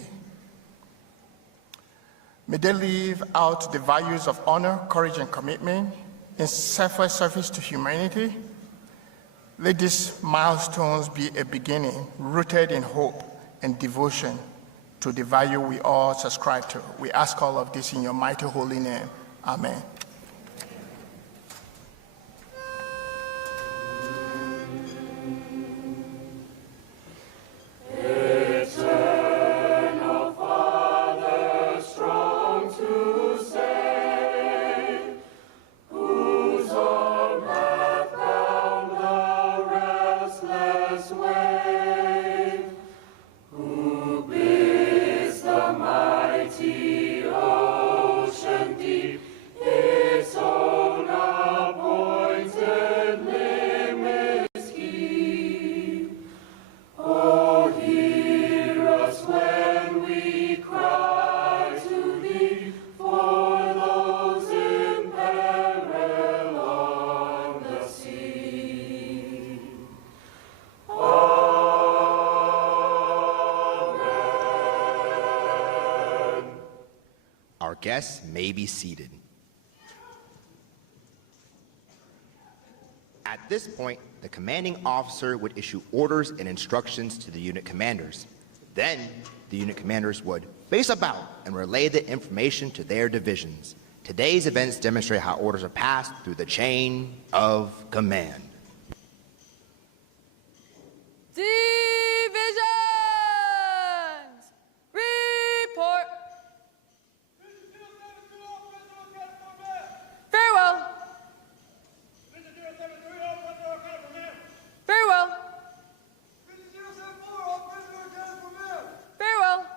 May they live out the values of honor, courage, and commitment in selfless service to humanity. Let these milestones be a beginning rooted in hope and devotion to the value we all subscribe to. We ask all of this in your mighty holy name. Amen. Eternal Father, strong to save, whose arm hath bound the restless wave, who bids the mighty ocean deep its own appointed limits keep. Oh, hear us when we cry to thee for those in peril on the sea. Amen. Our guests may be seated. At this point, the commanding officer would issue orders and instructions to the unit commanders. Then, the unit commanders would face about and relay the information to their divisions. Today's events demonstrate how orders are passed through the chain of command. Divisions! Report! Very well. Very well.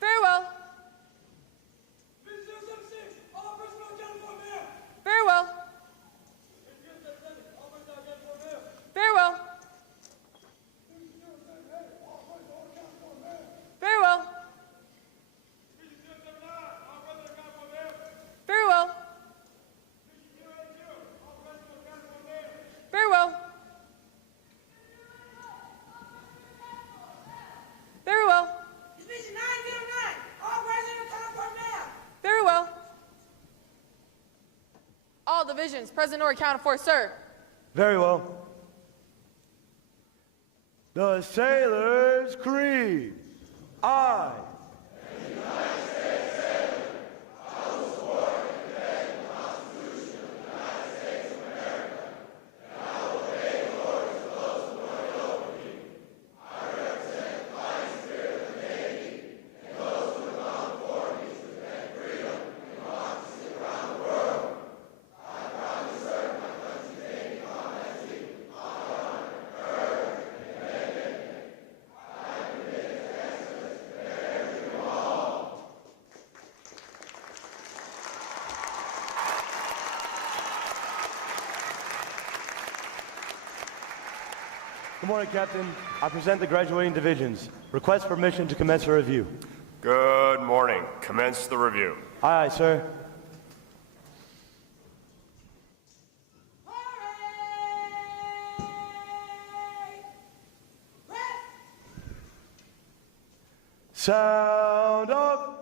Very well. Very well. Very well. Very well. Very well. Very well. Very well. Very well. Division 909, all present account for mail. Very well. All divisions present or accounted for, sir. Very well. The Sailor's Creed. I. Good morning, Captain. I present the graduating divisions. Request permission to commence a review. Good morning. Commence the review. Aye, aye, sir. Sound up.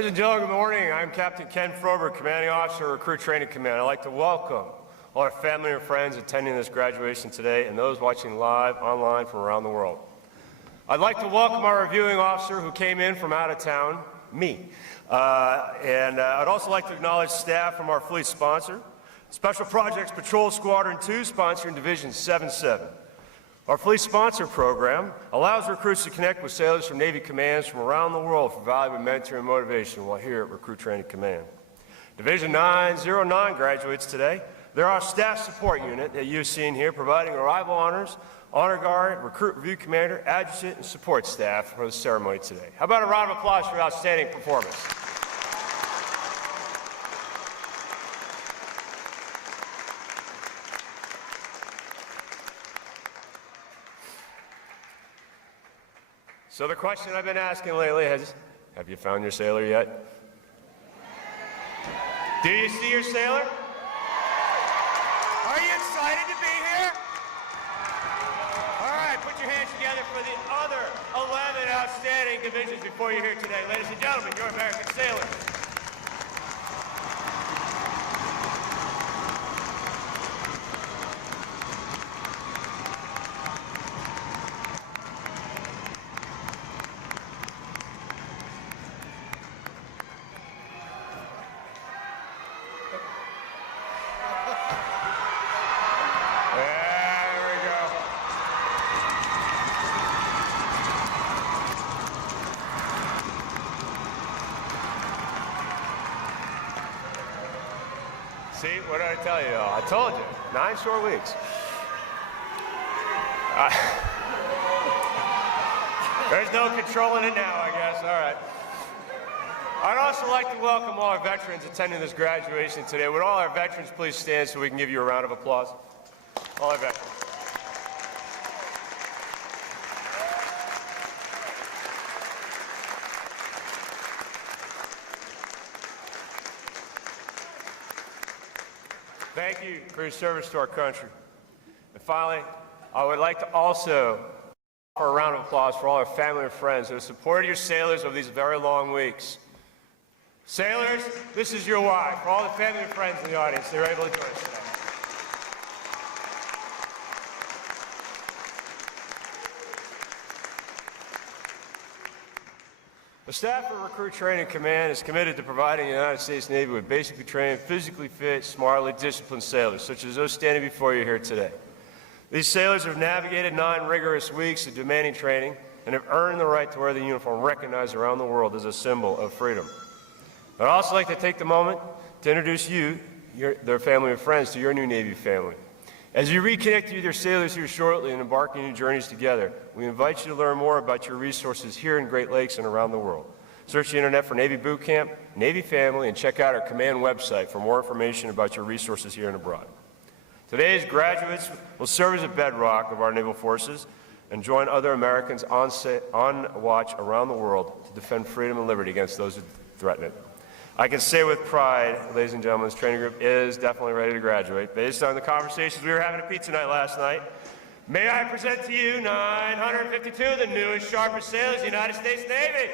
Ladies and gentlemen, good morning. I'm Captain Ken Frober, Commanding Officer, Recruit Training Command. I'd like to welcome all our family and friends attending this graduation today and those watching live online from around the world. I'd like to welcome our reviewing officer who came in from out of town, me. I'd also like to acknowledge staff from our fleet sponsor, Special Projects Patrol Squadron 2, sponsoring Division 77. Our fleet sponsor program allows recruits to connect with sailors from Navy commands from around the world for valuable mentoring and motivation while here at Recruit Training Command. Division 909 graduates today. They're our staff support unit that you've seen here, providing arrival honors, honor guard, recruit review commander, adjutant, and support staff for the ceremony today. How about a round of applause for outstanding performance? So the question I've been asking lately is, have you found your sailor yet? Do you see your sailor? Are you excited to be here? All right, put your hands together for the other 11 outstanding divisions before you're here today. Ladies and gentlemen, your American sailors. See, what did I tell you? I told you, 9 short weeks. There's no controlling it now, I guess. All right. I'd also like to welcome all our veterans attending this graduation today. Would all our veterans please stand so we can give you a round of applause? All our veterans. Thank you for your service to our country. And finally, I would like to also offer a round of applause for all our family and friends who have supported your sailors over these very long weeks. Sailors, this is your why. For all the family and friends in the audience, they're able to join us today. The staff of Recruit Training Command is committed to providing the United States Navy with basically trained, physically fit, smartly disciplined sailors, such as those standing before you here today. These sailors have navigated 9 rigorous weeks of demanding training and have earned the right to wear the uniform recognized around the world as a symbol of freedom. I'd also like to take the moment to introduce you, their family and friends, to your new Navy family. As you reconnect with your sailors here shortly and embark on new journeys together, we invite you to learn more about your resources here in Great Lakes and around the world. Search the internet for Navy Boot Camp, Navy Family, and check out our command website for more information about your resources here and abroad. Today's graduates will serve as a bedrock of our naval forces and join other Americans on watch around the world to defend freedom and liberty against those who threaten it. I can say with pride, ladies and gentlemen, this training group is definitely ready to graduate. Based on the conversations we were having at pizza night last night, may I present to you 952, the newest, sharpest sailors of the United States Navy.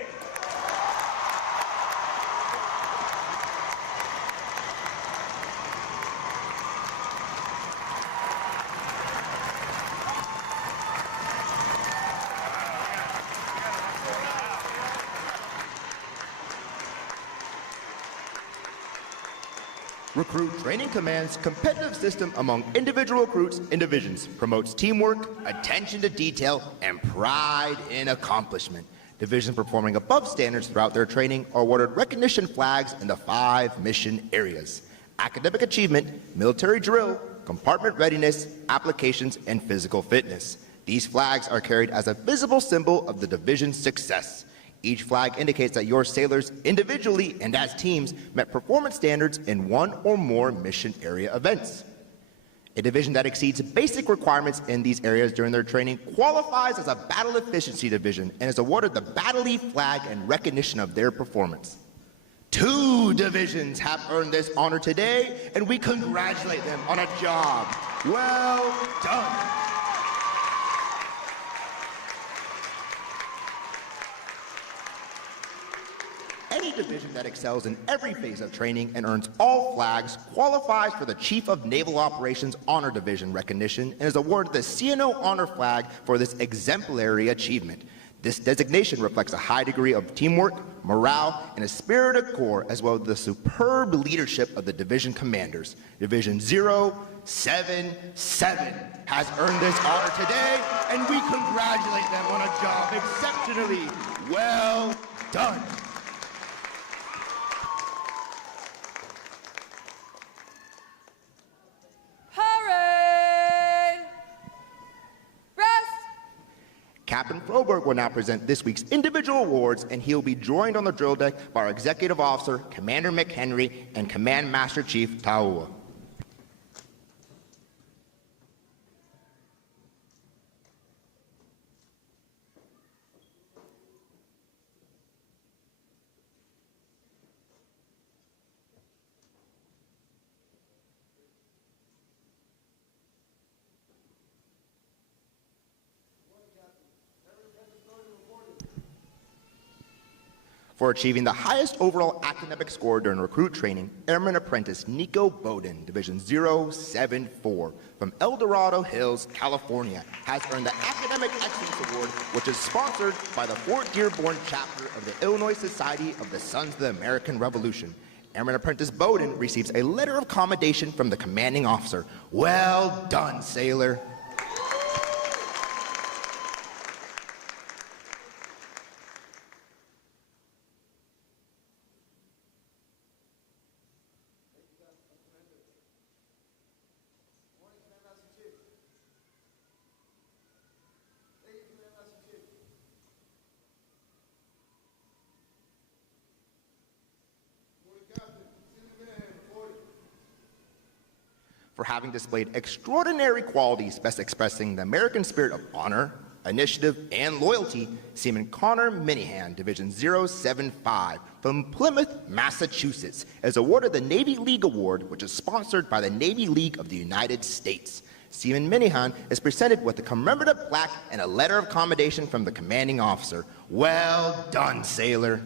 Recruit Training Command's competitive system among individual recruits in divisions promotes teamwork, attention to detail, and pride in accomplishment. Divisions performing above standards throughout their training are awarded recognition flags in the 5 mission areas: academic achievement, military drill, compartment readiness, applications, and physical fitness. These flags are carried as a visible symbol of the division's success. Each flag indicates that your sailors individually and as teams met performance standards in 1 or more mission area events. A division that exceeds basic requirements in these areas during their training qualifies as a battle efficiency division and is awarded the Battle Leaf flag in recognition of their performance. 2 divisions have earned this honor today, and we congratulate them on a job well done. Any division that excels in every phase of training and earns all flags qualifies for the Chief of Naval Operations Honor Division recognition and is awarded the CNO Honor Flag for this exemplary achievement. This designation reflects a high degree of teamwork, morale, and a spirit of corps, as well as the superb leadership of the division commanders. Division 077 has earned this honor today, and we congratulate them on a job exceptionally well done. Captain Froberg will now present this week's individual awards, and he'll be joined on the drill deck by our Executive Officer, Commander McHenry, and Command Master Chief Taua. For achieving the highest overall academic score during recruit training, Airman Apprentice Nico Bowden, Division 074, from El Dorado Hills, California, has earned the Academic Excellence Award, which is sponsored by the Fort Dearborn chapter of the Illinois Society of the Sons of the American Revolution. Airman Apprentice Bowden receives a letter of commendation from the commanding officer. Well done, sailor. For having displayed extraordinary qualities best expressing the American spirit of honor, initiative, and loyalty, Seaman Connor Minihan, Division 075, from Plymouth, Massachusetts, is awarded the Navy League Award, which is sponsored by the Navy League of the United States. Seaman Minihan is presented with a commemorative plaque and a letter of commendation from the commanding officer. Well done, sailor.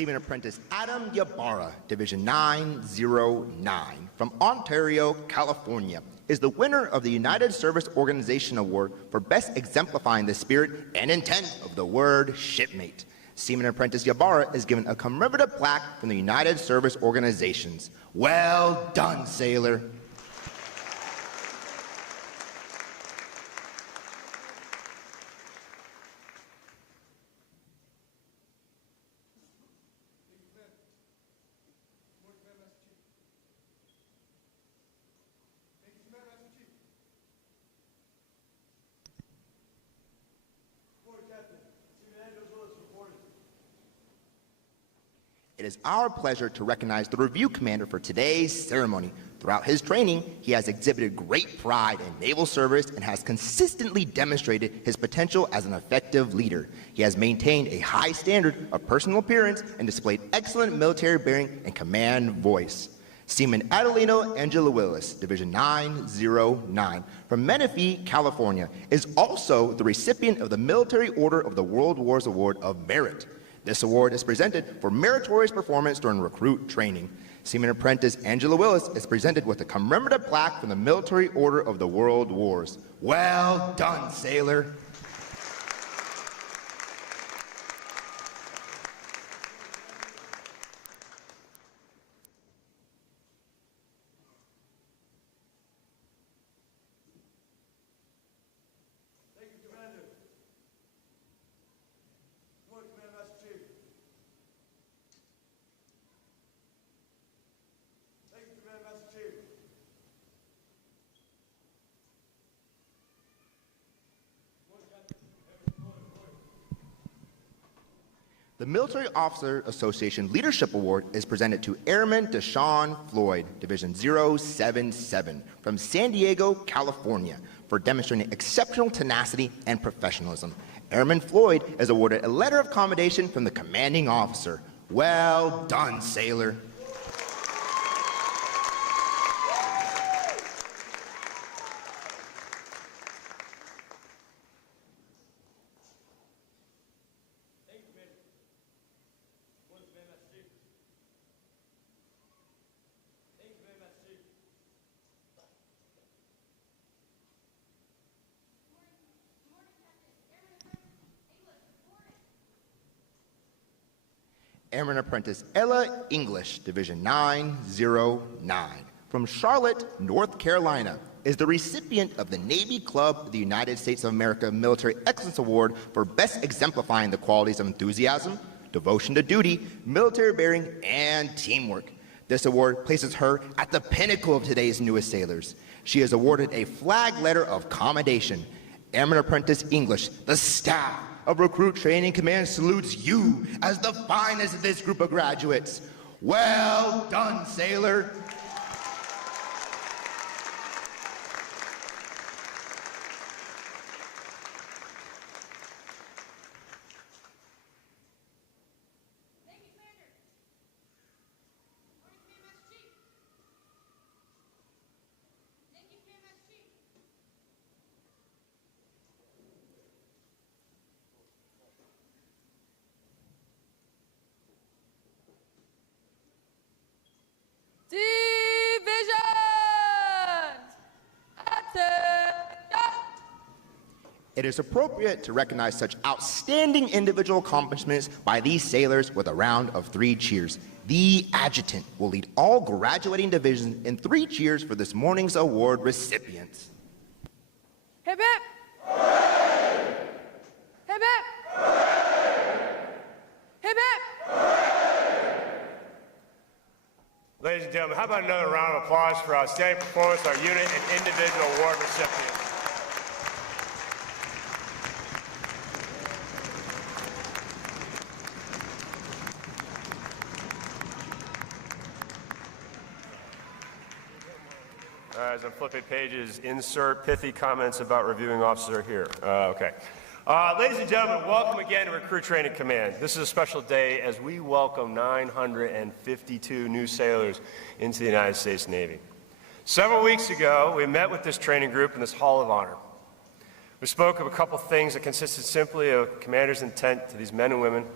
Seaman Apprentice Adam Ybarra, Division 909, from Ontario, California, is the winner of the United Service Organization Award for best exemplifying the spirit and intent of the word shipmate. Seaman Apprentice Ybarra is given a commemorative plaque from the United Service Organizations. Well done, sailor. It is our pleasure to recognize the review commander for today's ceremony. Throughout his training, he has exhibited great pride in naval service and has consistently demonstrated his potential as an effective leader. He has maintained a high standard of personal appearance and displayed excellent military bearing and command voice. Seaman Adelino Angela Willis, Division 909, from Menifee, California, is also the recipient of the Military Order of the World Wars Award of Merit. This award is presented for meritorious performance during recruit training. Seaman Apprentice Angela Willis is presented with a commemorative plaque from the Military Order of the World Wars. Well done, sailor. The Military Officer Association Leadership Award is presented to Airman Deshaun Floyd, Division 077, from San Diego, California, for demonstrating exceptional tenacity and professionalism. Airman Floyd is awarded a letter of commendation from the commanding officer. Well done, sailor. Airman Apprentice Ella English, Division 909, from Charlotte, North Carolina, is the recipient of the Navy Club of the United States of America Military Excellence Award for best exemplifying the qualities of enthusiasm, devotion to duty, military bearing, and teamwork. This award places her at the pinnacle of today's newest sailors. She is awarded a flag letter of commendation. Airman Apprentice English, the staff of Recruit Training Command salutes you as the finest of this group of graduates. Well done, sailor. It is appropriate to recognize such outstanding individual accomplishments by these sailors with a round of 3 cheers. The adjutant will lead all graduating divisions in 3 cheers for this morning's award recipients. Hip hip! Hooray! Hip hip! Hooray! Hip hip! Hooray! Ladies and gentlemen, how about another round of applause for outstanding performance, our unit and individual award recipients. As I'm flipping pages, insert pithy comments about reviewing officer here. Okay. Ladies and gentlemen, welcome again to Recruit Training Command. This is a special day as we welcome 952 new sailors into the United States Navy. Several weeks ago, we met with this training group in this Hall of Honor. We spoke of a couple things that consisted simply of Commander's intent to these men and women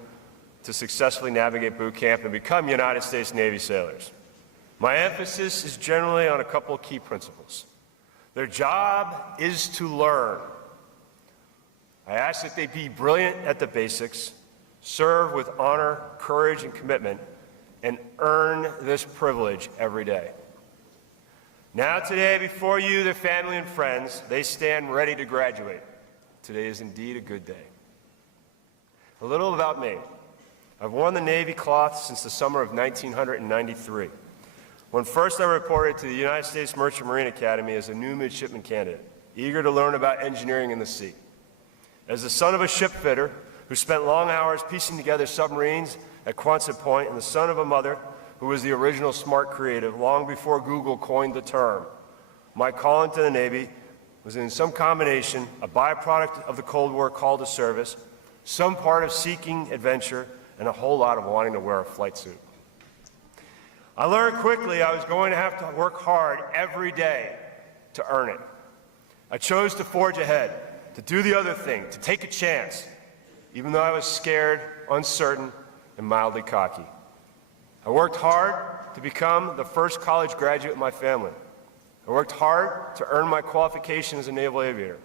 to successfully navigate boot camp and become United States Navy sailors. My emphasis is generally on a couple of key principles. Their job is to learn. I ask that they be brilliant at the basics, serve with honor, courage, and commitment, and earn this privilege every day. Now today, before you, their family and friends, they stand ready to graduate. Today is indeed a good day. A little about me. I've worn the Navy cloth since the summer of 1993. When first I reported to the United States Merchant Marine Academy as a new midshipman candidate, eager to learn about engineering in the sea. As the son of a ship fitter who spent long hours piecing together submarines at Quonset Point and the son of a mother who was the original smart creative long before Google coined the term, my calling to the Navy was in some combination a byproduct of the Cold War call to service, some part of seeking adventure, and a whole lot of wanting to wear a flight suit. I learned quickly I was going to have to work hard every day to earn it. I chose to forge ahead, to do the other thing, to take a chance, even though I was scared, uncertain, and mildly cocky. I worked hard to become the first college graduate in my family. I worked hard to earn my qualification as a naval aviator.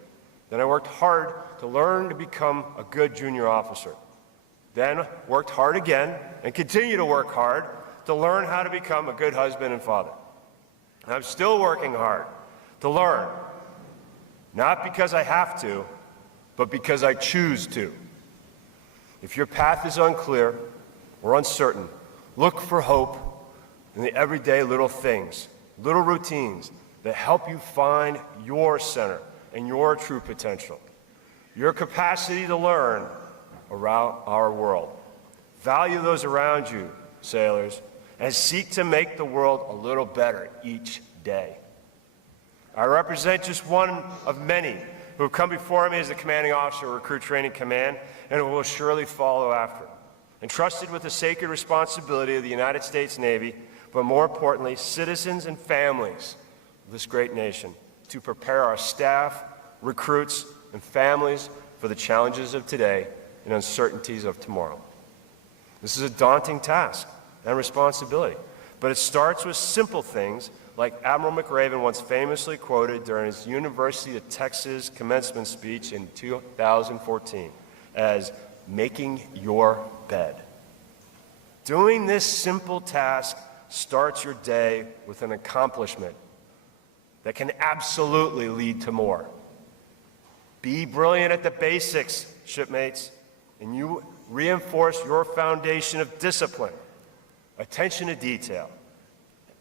Then I worked hard to learn to become a good junior officer. Then worked hard again and continue to work hard to learn how to become a good husband and father. And I'm still working hard to learn, not because I have to, but because I choose to. If your path is unclear or uncertain, look for hope in the everyday little things, little routines that help you find your center and your true potential, your capacity to learn around our world. Value those around you, sailors, and seek to make the world a little better each day. I represent just one of many who have come before me as the commanding officer of Recruit Training Command and who will surely follow after. Entrusted with the sacred responsibility of the United States Navy, but more importantly, citizens and families of this great nation, to prepare our staff, recruits, and families for the challenges of today and uncertainties of tomorrow. This is a daunting task and responsibility, but it starts with simple things like Admiral McRaven once famously quoted during his University of Texas commencement speech in 2014 as making your bed. Doing this simple task starts your day with an accomplishment that can absolutely lead to more. Be brilliant at the basics, shipmates, and you reinforce your foundation of discipline, attention to detail,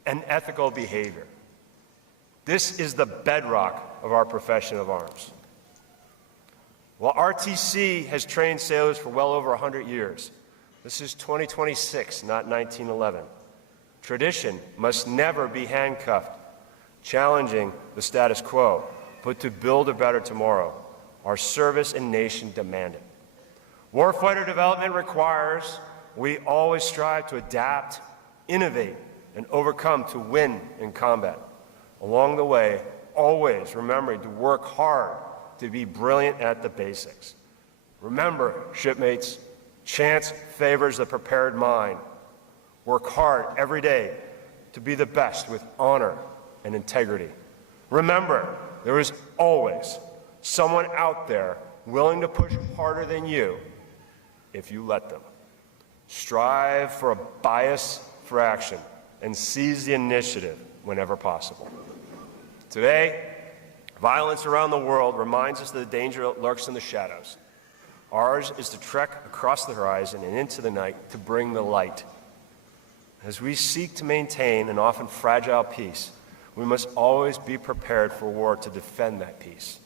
and ethical behavior. This is the bedrock of our profession of arms. While RTC has trained sailors for well over 100 years, this is 2026, not 1911. Tradition must never be handcuffed, challenging the status quo, but to build a better tomorrow. Our service and nation demand it. Warfighter development requires we always strive to adapt, innovate, and overcome to win in combat. Along the way, always remembering to work hard to be brilliant at the basics. Remember, shipmates, chance favors the prepared mind. Work hard every day to be the best with honor and integrity. Remember, there is always someone out there willing to push harder than you if you let them. Strive for a bias for action and seize the initiative whenever possible. Today, violence around the world reminds us of the danger that lurks in the shadows. Ours is to trek across the horizon and into the night to bring the light. As we seek to maintain an often fragile peace, we must always be prepared for war to defend that peace.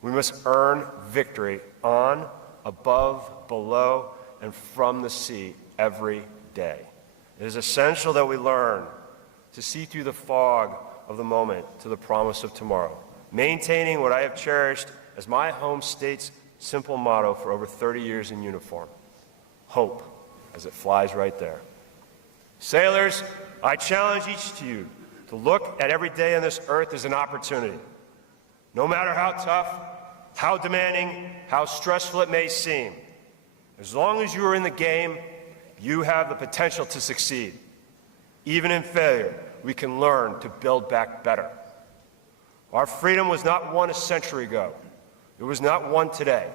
We must earn victory on, above, below, and from the sea every day. It is essential that we learn to see through the fog of the moment to the promise of tomorrow, maintaining what I have cherished as my home state's simple motto for over 30 years in uniform: hope, as it flies right there. Sailors, I challenge each of you to look at every day on this earth as an opportunity. No matter how tough, how demanding, how stressful it may seem, as long as you are in the game, you have the potential to succeed. Even in failure, we can learn to build back better. Our freedom was not won a century ago. It was not won today.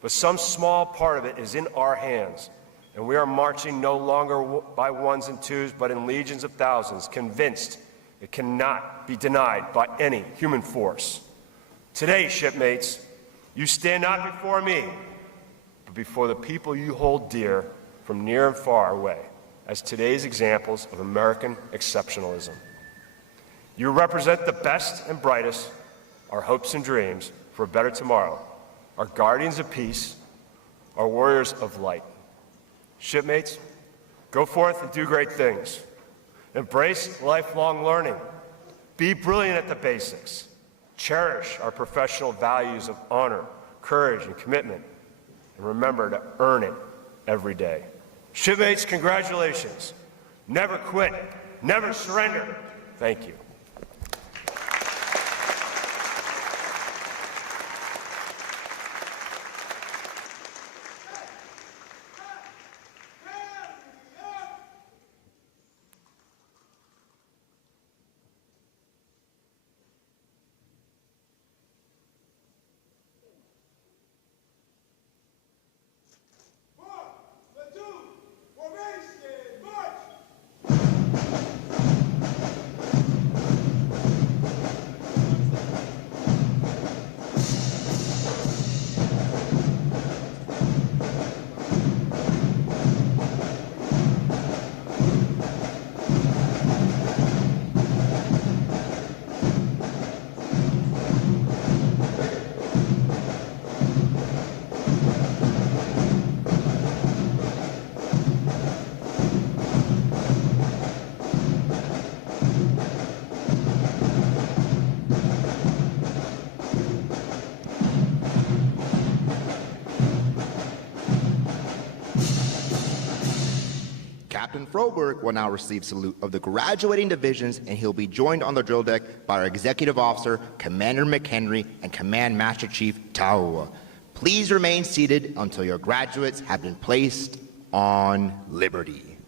But some small part of it is in our hands, and we are marching no longer by ones and twos, but in legions of thousands, convinced it cannot be denied by any human force. Today, shipmates, you stand not before me, but before the people you hold dear from near and far away, as today's examples of American exceptionalism. You represent the best and brightest, our hopes and dreams for a better tomorrow, our guardians of peace, our warriors of light. Shipmates, go forth and do great things. Embrace lifelong learning. Be brilliant at the basics. Cherish our professional values of honor, courage, and commitment. And remember to earn it every day. Shipmates, congratulations. Never quit. Never surrender. Thank you. Froberg will now receive salute of the graduating divisions, and he'll be joined on the drill deck by our Executive Officer, Commander McHenry, and Command Master Chief Taua. Please remain seated until your graduates have been placed on liberty.